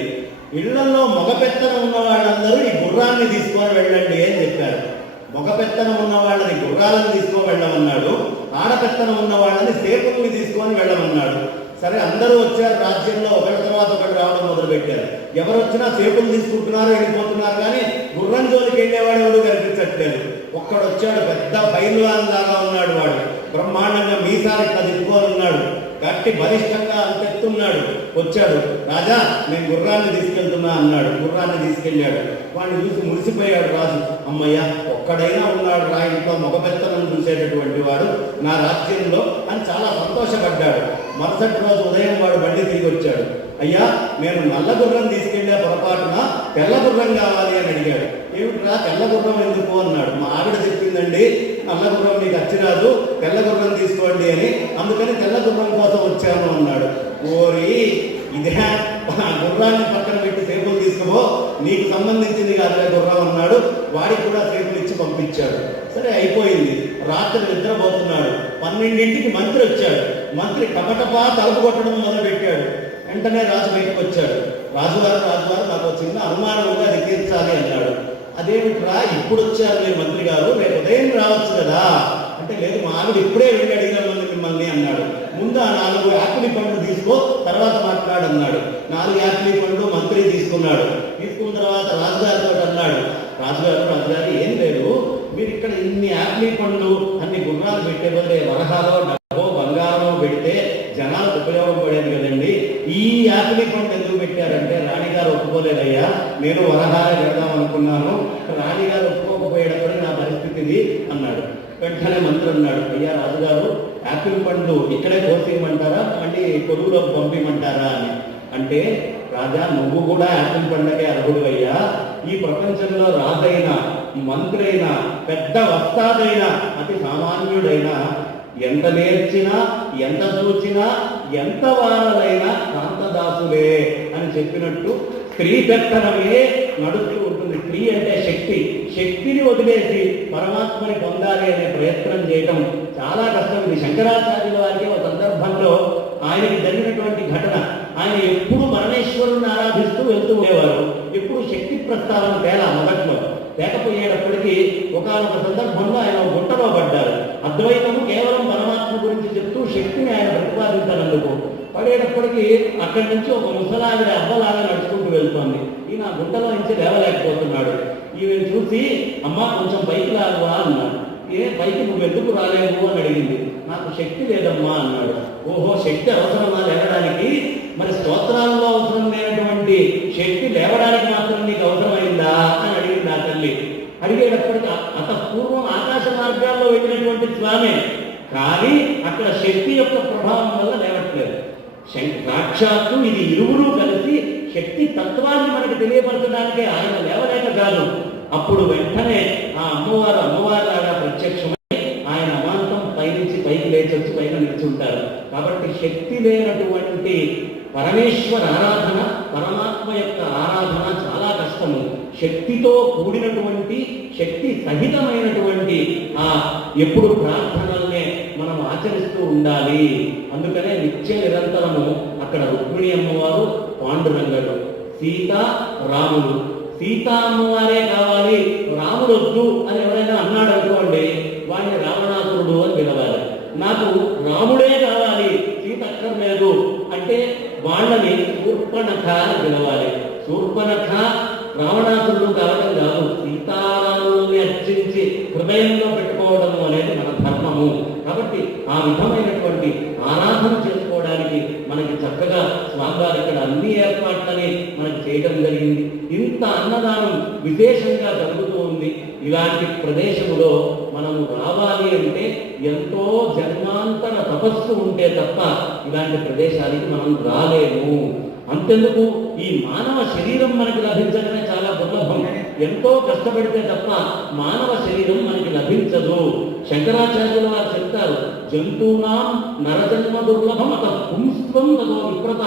ఇళ్లలో మగ పెత్తనం ఉన్న వాళ్ళందరూ ఈ గుర్రాన్ని తీసుకొని వెళ్ళండి అని చెప్పారు. మగ పెత్తనం ఉన్న వాళ్ళని గుర్రాలను తీసుకొని వెళ్ళమన్నాడు, ఆడపెత్తనం ఉన్న వాళ్ళని సేపుల్ని తీసుకొని వెళ్ళమన్నాడు. సరే, అందరూ వచ్చారు. రాజ్యంలో ఒకరి తర్వాత ఒకటి రావడం మొదలు పెట్టారు. ఎవరు వచ్చినా సేపులు తీసుకుంటున్నారు, వెళ్ళిపోతున్నారు. కానీ గుర్రం జోలికి వెళ్ళేవాడు ఎవడు కనిపించట్లేదు. ఒక్కడు వచ్చాడు, పెద్ద పైల్వాన్ లాగా ఉన్నాడు. వాడు బ్రహ్మాండంగా మీసాలు ఇట్లా తిప్పుకొని ఉన్నాడు, గట్టి బలిష్టంగా అంతెత్తున్నాడు. వచ్చాడు, రాజా నేను గుర్రాన్ని తీసుకెళ్తున్నా అన్నాడు. గుర్రాన్ని తీసుకెళ్ళాడు. వాడిని చూసి మురిసిపోయాడు రాజు. అమ్మయ్య, ఒక్కడైనా ఉన్నాడు రా ఇంట్లో మగపెత్తనం చూసేటటువంటి వాడు నా రాజ్యంలో అని చాలా సంతోషపడ్డాడు. మరుసటి రోజు ఉదయం వాడు బండి తిరిగి వచ్చాడు. అయ్యా, నేను నల్ల గుర్రం తీసుకెళ్ళే పొరపాటున తెల్ల గుర్రం కావాలి అని అడిగాడు. ఏమిట్రా తెల్ల గుర్రం ఎందుకు అన్నాడు. మా ఆవిడ చెప్పిందండి, నల్ల గుర్రం నీకు అచ్చిరాదు, తెల్ల గుర్రం తీసుకోండి అని, అందుకని తెల్ల గుర్రం కోసం వచ్చాను అన్నాడు. ఓరి ఇదే, గుర్రాన్ని పక్కన పెట్టి సేపులు తీసుకో, నీకు సంబంధించింది కాదులే గుర్రం అన్నాడు. వాడికి కూడా సేపులు ఇచ్చి పంపించాడు. సరే, అయిపోయింది. రాత్రి నిద్రపోతున్నాడు. 12ంటికి మంత్రి వచ్చాడు. మంత్రి టపటపా తలుపు కొట్టడం మొదలు పెట్టాడు. వెంటనే రాజు బయటకు వచ్చాడు. రాజుగారు నాకు చిన్న అనుమానం ఉంది, అది తీర్చాలి అన్నాడు. అదేమిట్రా ఇప్పుడు వచ్చారు మీరు మంత్రి గారు, రేపు ఉదయం రావచ్చు కదా అంటే, లేదు మా ఆవిడ ఇప్పుడే వెళ్ళి అడిగిన మిమ్మల్ని అన్నాడు. ముందు ఆ 4 యాపిల్ పండ్లు తీసుకో, తర్వాత మాట్లాడన్నాడు. 4 యాపిల్ పండ్లు మంత్రి తీసుకున్నాడు. తీసుకున్న తర్వాత రాజుగారితో అన్నాడు, రాజుగారు ఏం లేదు, మీరు ఇక్కడ ఇన్ని యాపిల్ పండ్లు అన్ని గుర్రాలు పెట్టే బదులే వరహాలో డబ్బో బంగారమో పెడితే జనాలకు ఉపయోగపడేది కదండి. ఈ యాపిల్ పండు ఎందుకు పెట్టారంటే, రాణిగారు రాణిగారు ఒప్పుకోలేదయ్యా, నేను వరహాల వెళదాం అనుకున్నాను, రాణిగారు ఒప్పుకోకపోయేటప్పుడు నా పరిస్థితి ఇది అన్నాడు. వెంటనే మంత్రి అన్నాడు, అయ్యా రాజుగారు, యాపిల్ పండు ఇక్కడే కోసేయమంటారా మళ్ళీ కొలువులోకి పంపించమంటారా అని. అంటే రాజా, నువ్వు కూడా యాపిల్ పండుగ అర్హుడు అయ్యా. ఈ ప్రపంచంలో రాజైన, మంత్రి అయినా, పెద్ద వస్తాదైనా, అతి సామాన్యుడైనా, ఎంత నేర్చినా, ఎంత చూచినా, ఎంత వారలైనా కాంతదాసులే అని చెప్పినట్టు స్త్రీ పెత్తనమే నడుస్తూ ఉంటుంది. స్త్రీ అంటే శక్తి, శక్తిని వదిలేసి పరమాత్మని పొందాలి అనే ప్రయత్నం చేయటం చాలా కష్టం. ఇది శంకరాచార్యుల వారికి ఒక సందర్భంలో ఆయనకి జరిగినటువంటి ఘటన. ఆయన ఎప్పుడు పరమేశ్వరుని ఆరాధిస్తూ వెళ్తూ ఉండేవారు, ఎప్పుడు శక్తి ప్రస్తావన మొదట్లో లేకపోయేటప్పటికీ ఒకనొక సందర్భంలో ఆయన గుంటలో పడ్డారు. అద్వైతము కేవలం పరమాత్మ గురించి చెప్తూ శక్తిని ఆయన ప్రతిపాదించినందుకు పడేటప్పటికీ అక్కడి నుంచి ఒక ముసలావిడ అవ్వలాగా నడుచుకుంటూ వెళ్తోంది. ఈయన గుంటలో నుంచి లేవలేకపోతున్నాడు. ఈమెను చూసి, అమ్మ కొంచెం పైకి రాదువా అన్నాడు. ఏ పైకి నువ్వు ఎందుకు రాలేవు అని అడిగింది. నాకు శక్తి లేదమ్మా అన్నాడు. ఓహో, శక్తి అవసరమా లేవడానికి? మరి స్తోత్రాల్లో అవసరం లేనటువంటి శక్తి లేవడానికి మాత్రం నీకు అవసరమైందా అని అడిగింది ఆ తల్లి. అడిగేటప్పటికి అంత పూర్వం ఆకాశ మార్గాల్లో వెళ్ళినటువంటి స్వామి, కానీ అక్కడ శక్తి యొక్క ప్రభావం వల్ల లేవట్లేదు. సాక్షాత్తు ఇది ఇరువురు కలిసి శక్తి తత్వాన్ని మనకు తెలియపరచడానికే ఆయన లేవలేక కాదు. అప్పుడు వెంటనే ఆ అమ్మవారు ప్రత్యక్షమై ఆయన అమాంతం పైనుంచి పైకి లేచొచ్చి పైన నిల్చుంటారు. కాబట్టి శక్తి లేనటువంటి పరమేశ్వర ఆరాధన, పరమాత్మ యొక్క ఆరాధన చాలా కష్టము. శక్తితో కూడినటువంటి, శక్తి సహితమైనటువంటి ఎప్పుడు ప్రార్థనల్నే మనం ఆచరిస్తూ ఉండాలి. అందుకనే నిత్య నిరంతరము అక్కడ రుక్మిణి అమ్మవారు, పాండురంగడు, సీత, రాముడు. సీత అమ్మవారే కావాలి, రాముడు వద్దు అని ఎవరైనా అన్నాడు అనుకోండి, వాడిని రావణాసురుడు అని పిలవాలి. నాకు రాముడే కావాలి, సీత అక్కర్లేదు అంటే వాళ్ళని శూర్పణఖ అని పిలవాలి. శూర్పణఖ రావణాసురుడు కావడం కాదు, సీతారాముల్ని అర్చించి హృదయంలో పెట్టుకోవడం అనేది మన ధర్మము. కాబట్టి ఆ విధమైనటువంటి ఆరాధన చేసుకోవడానికి మనకి చక్కగా స్వామివారు ఇక్కడ అన్ని ఏర్పాట్లని మనకి చేయడం జరిగింది. ఇంత అన్నదానం విశేషంగా జరుగుతూ ఉంది. ఇలాంటి ప్రదేశంలో మనము రావాలి అంటే ఎంతో జన్మాంతర తపస్సు ఉంటే తప్ప ఇలాంటి ప్రదేశానికి మనం రాలేము. అంతెందుకు, ఈ మానవ శరీరం మనకి లభించడమే చాలా దుర్లభం. ఎంతో కష్టపడితే తప్ప మానవ శరీరం మనకి లభించదు. శంకరాచార్యుల వారు చెప్తారు, జంతువునాం నరజన్మ దుర్లభం అత పుంస్త్వం తదో విప్రత.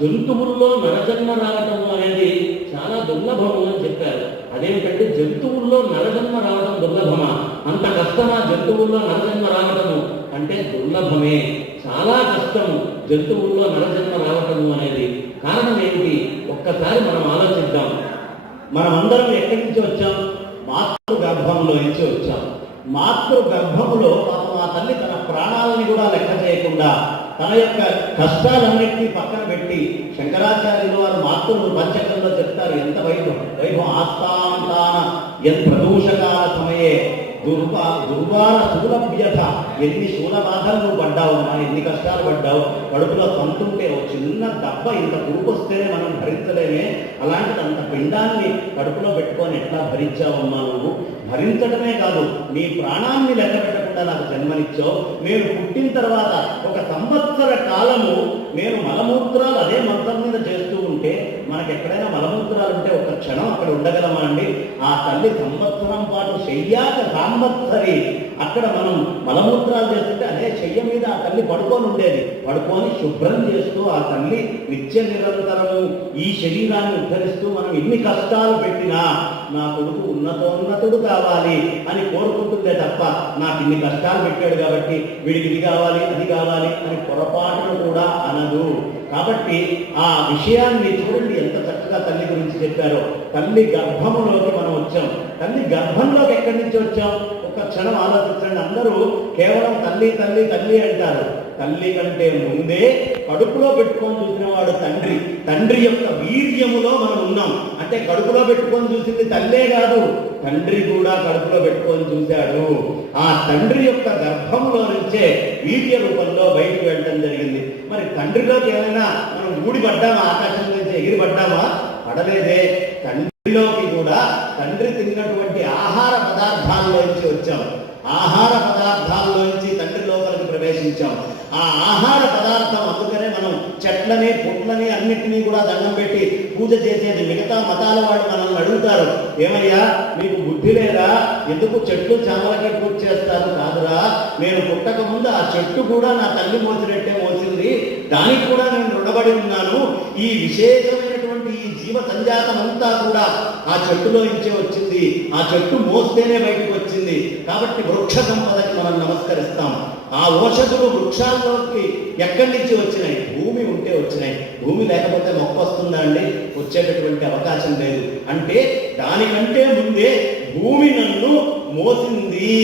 జంతువుల్లో నరజన్మ రావటం అనేది చాలా దుర్లభము అని చెప్పారు. అదేంటంటే జంతువుల్లో నరజన్మ రావడం దుర్లభమా? అంత కష్టమా జంతువుల్లో నరజన్మ రావటము అంటే? దుర్లభమే, చాలా కష్టము జంతువుల్లో నరజన్మ రావటము అనేది. కారణం ఏమిటి? ఒక్కసారి మనం ఆలోచిద్దాం. మనం అందరం ఎక్కడి నుంచి వచ్చాం? మాతృ గర్భంలో నుంచి వచ్చాం. మాతృ గర్భములో పాపం ఆ తల్లి తన ప్రాణాలని కూడా లెక్క చేయకుండా తన యొక్క కష్టాలన్నింటినీ పక్కన పెట్టి, శంకరాచార్యులు వారు మాతృ పంచకంలో చెప్తారు, ఎంత వైభవం ఆస్థాంతాన యత్ ప్రదూషకాల సమయే దుర్వార శూలభ్యత. ఎన్ని శూల బాధలు నువ్వు పడ్డావు, ఎన్ని కష్టాలు పడ్డావు. కడుపులో పంతుంటే ఒక చిన్న దెబ్బ ఇంత కురుకొస్తేనే మనం భరించలేమే, అలాంటిది అంత పిండాన్ని కడుపులో పెట్టుకొని ఎట్లా భరించావమ్మా నువ్వు? భరించడమే కాదు, నీ ప్రాణాన్ని లెక్క పెట్టకుండా నాకు జన్మనిచ్చావు. నేను పుట్టిన తర్వాత ఒక సంవత్సర కాలము నేను మలమూత్రాలు అదే మంచం మీద చేస్తూ ఉంటే, మనకి ఎక్కడైనా మలమూత్రాలు ఉంటే ఒక క్షణం అక్కడ ఉండగలమా అండి? ఆ తల్లి సంవత్సరం పాటు శయ్యాక సాంవత్సరి అక్కడ మనం మలమూత్రాలు చేస్తుంటే అదే శయ్య మీద ఆ తల్లి పడుకొని ఉండేది. పడుకొని శుభ్రం చేస్తూ ఆ తల్లి నిత్య నిరంతరము ఈ శరీరాన్ని ఉద్ధరిస్తూ మనం ఎన్ని కష్టాలు పెట్టినా నా కొడుకు ఉన్నతోన్నతుడు కావాలి అని కోరుకుంటుందే తప్ప నాకు ఇన్ని కష్టాలు పెట్టాడు కాబట్టి వీడికి ఇది కావాలి అది కావాలి అని పొరపాటును కూడా అనదు. కాబట్టి ఆ విషయాన్ని చూడండి ఎంత చక్కగా తల్లి గురించి చెప్పారో. తల్లి గర్భములోకి మనం వచ్చాం. తల్లి గర్భంలోకి ఎక్కడి నుంచి వచ్చాం? ఒక్క క్షణం ఆలోచించండి. అందరూ కేవలం తల్లి తల్లి తల్లి అంటారు. తల్లి కంటే ముందే కడుపులో పెట్టుకొని చూసినవాడు తండ్రి. తండ్రి యొక్క వీర్యములో మనం ఉన్నాం. అంటే కడుపులో పెట్టుకొని చూసింది తల్లే కాదు, తండ్రి కూడా కడుపులో పెట్టుకొని చూశాడు. ఆ తండ్రి యొక్క గర్భంలో నుంచే వీర్య రూపంలో బయటకు వెళ్ళడం జరిగింది. మరి తండ్రిలోకి ఏమైనా మనం ఊడిపడ్డామా? ఆకాశం నుంచి ఎగిరిపడ్డామా? పడలేదే. తండ్రిలోకి కూడా తండ్రి తిన్నటువంటి ఆహార పదార్థాల్లోంచి వచ్చాం. ఆహార పదార్థాల్లోంచి తండ్రి లోపలికి ప్రవేశించాం. ఆ ఆహార పదార్థం అందుకనే మనం చెట్లని పుట్లని అన్నిటినీ కూడా దండం పెట్టి పూజ చేసేది. మిగతా మతాల వాళ్ళు మనల్ని అడుగుతారు, ఏమయ్యా మీకు బుద్ధి లేదా, ఎందుకు చెట్లు చామలకి పూజ చేస్తారు? కాదురా, నేను పుట్టక ముందు ఆ చెట్టు కూడా నా తల్లి మోసినట్టే మోసింది, దానికి కూడా నేను రుణపడి ఉన్నాను. ఈ విశేషమైనటువంటి ఈ జీవ సంజాతం అంతా కూడా ఆ చెట్టులో నుంచే వచ్చింది, ఆ చెట్టు మోస్తేనే బయటకు వచ్చింది. కాబట్టి వృక్ష సంపదకి మనం నమస్కరిస్తాం. ఆ ఓషధులు వృక్షాల్లోకి ఎక్కడి నుంచి వచ్చినాయి? భూమి ఉంటే వచ్చినాయి. భూమి లేకపోతే మొక్క వస్తుందా అండి? వచ్చేటటువంటి అవకాశం లేదు. అంటే దానికంటే ముందే భూమి నన్ను మోసింది,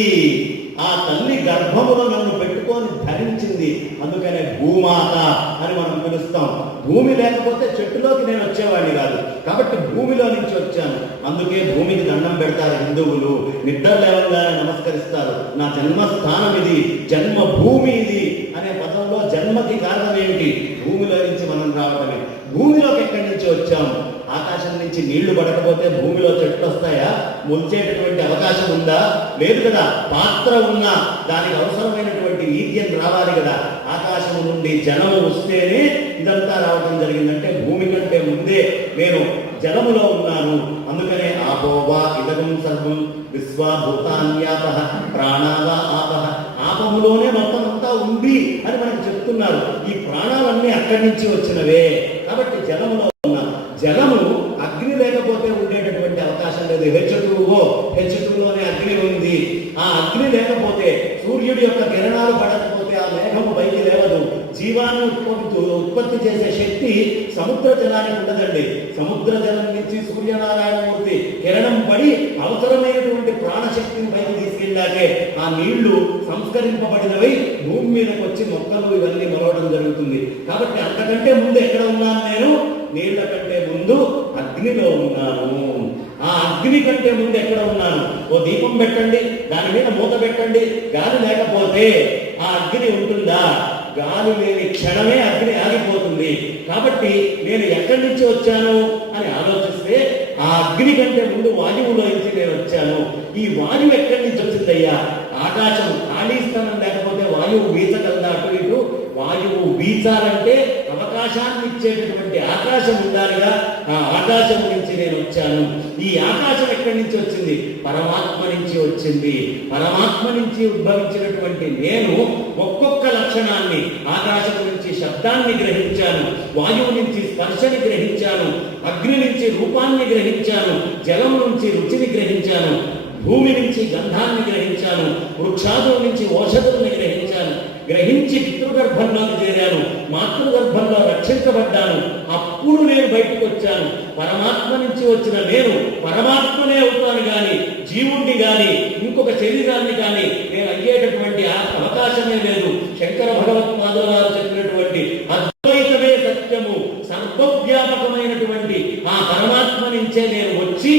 ఆ తల్లి గర్భములో నన్ను పెట్టుకొని ధరించింది. అందుకనే భూమాత అని మనం పిలుస్తాం. భూమి లేకపోతే చెట్టులోకి నేను వచ్చేవాడిని కాదు. కాబట్టి భూమిలో నుంచి వచ్చాను. అందుకే భూమికి దండం పెడతారు హిందువులు. నిద్ర లేవగానే నమస్కరిస్తారు. నా జన్మస్థానం ఇది, జన్మభూమి ఇది అనే పదంలో జన్మకి కారణం ఏమిటి? భూమిలో నుంచి మనం రావడమే. భూమిలోకి ఎక్కడి నుంచి వచ్చాము? ఆకాశం నుంచి నీళ్లు పడకపోతే భూమిలో చెట్లు వస్తాయా? ముంచేటటువంటి అవకాశం ఉందా? లేదు కదా. పాత్ర ఉన్నా దానికి అవసరమైనటువంటి వీర్యం రావాలి కదా. ఆకాశం నుండి జలము వస్తేనే ఇదంతా రావడం జరిగిందంటే భూమి కంటే ముందే నేను జలములో ఉన్నాను. అందుకనే ఆపోవా ఇదగం సర్వం విశ్వభూతాన్యాప ప్రాణావా ఆపహ, ఆపములోనే మొత్తం అంతా ఉంది అని మనకు చెప్తున్నారు. ఈ ప్రాణాలన్నీ అక్కడి నుంచి వచ్చినవే. కాబట్టి జలములో ఉన్న జలము అగ్ని లేకపోతే ఉండేటటువంటి అవకాశం లేదు. H2లోనే అగ్ని ఉంది. ఆ అగ్ని లేకపోతే సూర్యుడి యొక్క కిరణాలు పడకపోతే ఆ మేఘము పైకి లేవదు. జీవాన్ని ఉత్పత్తి చేసే శక్తి సముద్ర జలానికి ఉండదండి. సముద్ర జలం నుంచి సూర్యనారాయణమూర్తి కిరణం పడి అవసరమైనటువంటి ప్రాణశక్తిని పైకి తీసుకెళ్ళాకే ఆ నీళ్లు సంస్కరింపబడినవై భూమి మీదకి వచ్చి మొక్కలు ఇవన్నీ మొలవడం జరుగుతుంది. కాబట్టి అంతకంటే ముందు ఎక్కడ ఉన్నాను నేను? నీళ్ల కంటే ముందు అగ్నిలో ఉన్నాను. ఆ అగ్ని కంటే ముందు ఎక్కడ ఉన్నాను? ఓ దీపం పెట్టండి, దాని మీద మూత పెట్టండి, గాలి లేకపోతే ఆ అగ్ని ఉంటుందా? గాలి లేని క్షణమే అగ్ని ఆగిపోతుంది. కాబట్టి నేను ఎక్కడి నుంచి వచ్చాను అని ఆలోచిస్తే ఆ అగ్ని కంటే ముందు వాయువులో నుంచి నేను వచ్చాను. ఈ వాయువు ఎక్కడి నుంచి వచ్చిందయ్యా? ఆకాశం ఖాళీ స్థానం లేకపోతే వాయువు వీచగలదా? అటు ఇటు వాయువు వీచాలంటే అవకాశాన్ని ఇచ్చేటటువంటి ఆకాశం ఉండాలిగా. ఆ ఆకాశం నుంచి నేను వచ్చాను. ఈ ఆకాశం ఎక్కడి నుంచి వచ్చింది? పరమాత్మ నుంచి వచ్చింది. పరమాత్మ నుంచి ఉద్భవించినటువంటి నేను ఒక్కొక్క లక్షణాన్ని, ఆకాశం నుంచి శబ్దాన్ని గ్రహించాను, వాయువు నుంచి స్పర్శని గ్రహించాను, అగ్ని నుంచి రూపాన్ని గ్రహించాను, జలం నుంచి రుచిని గ్రహించాను, భూమి నుంచి గంధాన్ని గ్రహించాను, వృక్షాదుల నుంచి ఔషధుల్ని గ్రహించాను. గ్రహించి పితృగర్భంలోకి చేరాను, మాతృగర్భంలో రక్షించబడ్డాను. అప్పుడు నేను బయటకు వచ్చాను. పరమాత్మ నుంచి వచ్చిన నేను పరమాత్మనే అవుతాను కానీ జీవుణ్ణి కానీ ఇంకొక శరీరాన్ని కానీ నేను అయ్యేటటువంటి అవకాశమే లేదు. శంకర భగవత్పాదుల వారు చెప్పినటువంటి అద్వైతమే సత్యము, సర్వవ్యాపకమైనటువంటి ఆ పరమాత్మ నుంచే నేను వచ్చి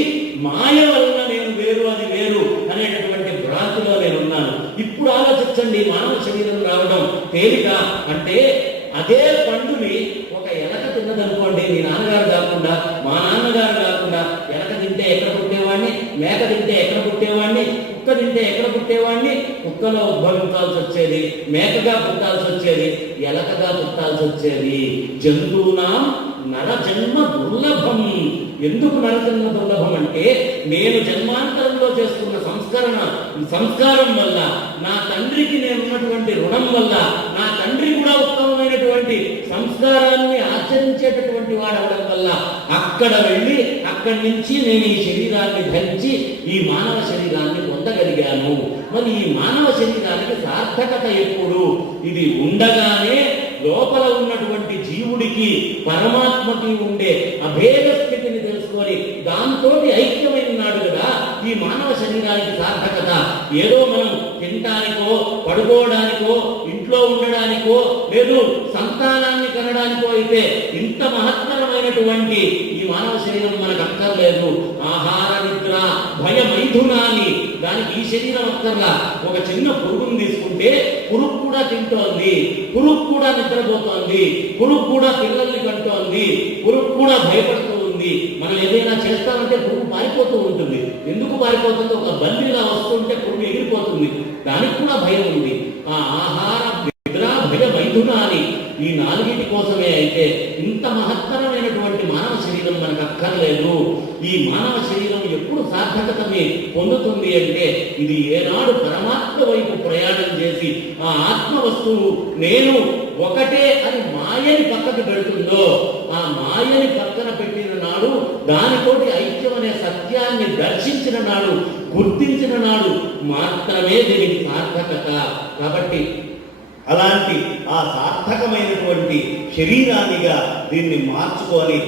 మాయ వలన నేను వేరు, అది వేరు అనేటటువంటి భ్రాంతిలో నేను ఉన్నాను. ఇప్పుడు ఆలోచించండి, మానవ శరీరం రావడం తేలిక అంటే అదే పండుని ఒక ఎలక తిన్నదనుకోండి. మీ నాన్నగారు కాకుండా, మా నాన్నగారు కాకుండా ఎలక తింటే ఎక్కడ పుట్టేవాడిని, మేక తింటే ఎక్కడ పుట్టేవాడిని, కుక్క తింటే ఎక్కడ పుట్టేవాడిని? కుక్కలో ఉద్భవించాల్సి వచ్చేది, మేకగా పుట్టాల్సి వచ్చేది, ఎలకగా పుట్టాల్సి వచ్చేది. జంతువునా నరజన్మ దుర్లభం. ఎందుకు నరజన్మ దుర్లభం అంటే నేను జన్మాంతరంలో చేసుకున్న సంస్కారం వల్ల, నా తండ్రికి నేనున్నటువంటి రుణం వల్ల, నా తండ్రి కూడా ఉత్తమమైనటువంటి సంస్కారాన్ని ఆచరించేటటువంటి వాడవడం వల్ల అక్కడ వెళ్ళి అక్కడి నుంచి నేను ఈ శరీరాన్ని ధరించి ఈ మానవ శరీరాన్ని పొందగలిగాను. మరి ఈ మానవ శరీరానికి సార్థకత ఎప్పుడు? ఇది ఉండగానే లోపల ఉన్నటువంటి జీవుడికి పరమాత్మకి ఉండే అభేద స్థితిని తెలుసుకొని దాంతో ఐక్యమైన నాడు కదా ఈ మానవ శరీరానికి సార్థకత. ఏదో మనం తినడానికో, పడుకోవడానికో, ఇంట్లో ఉండడానికో, లేదు సంతానాన్ని కనడానికో అయితే ఇంత మహత్తరమైనటువంటి ఈ మానవ శరీరం మనకు అక్కర్లేదు. ఆహార నిద్ర భయ మైథునాన్ని దానికి ఈ శరీరం అక్కర్లా. ఒక చిన్న పురుగును తీసుకుంటే పురుగు కూడా తింటోంది, పురుగు కూడా నిద్రపోతోంది, పురుగు కూడా పిల్లల్ని కంటోంది, పురుగు కూడా భయపడుతూ ఉంది. ఉంటుంది. మనం ఏదైనా చేస్తామంటే పురుగు పారిపోతూ ఉంటుంది. ఎందుకు పారిపోతుందో, ఒక బండిలా వస్తుంటే పురుగు ఎగిరిపోతుంది, దానికి కూడా భయం ఉంది. ఆ ఆహార నిద్ర భయ మైథునాని, ఈ నాలుగిటి కోసమే అయితే ఇంత మహత్తరమైనటువంటి మానవ శరీరం మనకు అక్కర్లేదు. ఈ మానవ శరీరం ఎప్పుడు సార్థకతని పొందుతుంది అంటే, ఇది ఏనాడు పరమాత్మ వైపు ప్రయాణం చేసి ఆ ఆత్మ వస్తువు నేను ఒకటే అని మాయని పక్కకు పెడుతుందో, ఆ మాయని పక్కన పెట్టిన నాడు, దానితోటి ఐక్యం అనే సత్యాన్ని దర్శించిన నాడు, గుర్తించిన నాడు మాత్రమే దీనికి సార్థకత. కాబట్టి అలాంటి ఆ సార్థకమైనటువంటి శరీరానిగా దీన్ని మార్చుకొని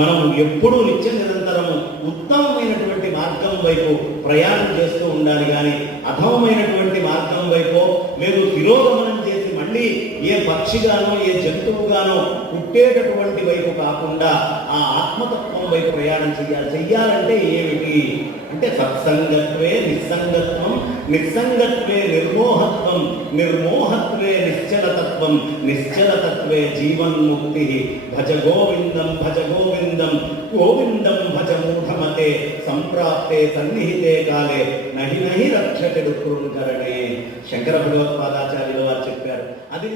మనం ఎప్పుడూ నిత్య నిరంతరము ఉత్తమమైనటువంటి మార్గం వైపు ప్రయాణం చేస్తూ ఉండాలి. కానీ అధమమైనటువంటి మార్గం వైపు లేదు తిరోగమనం చేసి మళ్ళీ ఏ పక్షిగానో ఏ జంతువుగానో పుట్టేటటువంటి వైపు కాకుండా ఆ ఆత్మతత్వం వైపు ప్రయాణం చెయ్యాలంటే ఏమిటి అంటే, సత్సంగత్వే నిస్సంగత్వం, నిస్సంగత్వే నిర్మోహత్వం, నిర్మోహత్వే నిశ్చలతత్వం, నిశ్చలతత్వే జీవన్ముక్తి. భజ గోవిందం భజ గోవిందం, గోవిందం భజ మూఢమతే, సంప్రాప్తే సన్నిహితే కాలే నహి నహి రక్షకుడు కరుణకరణే. శంకర భగవత్పాదాచార్యులు వారు చెప్పారు. అది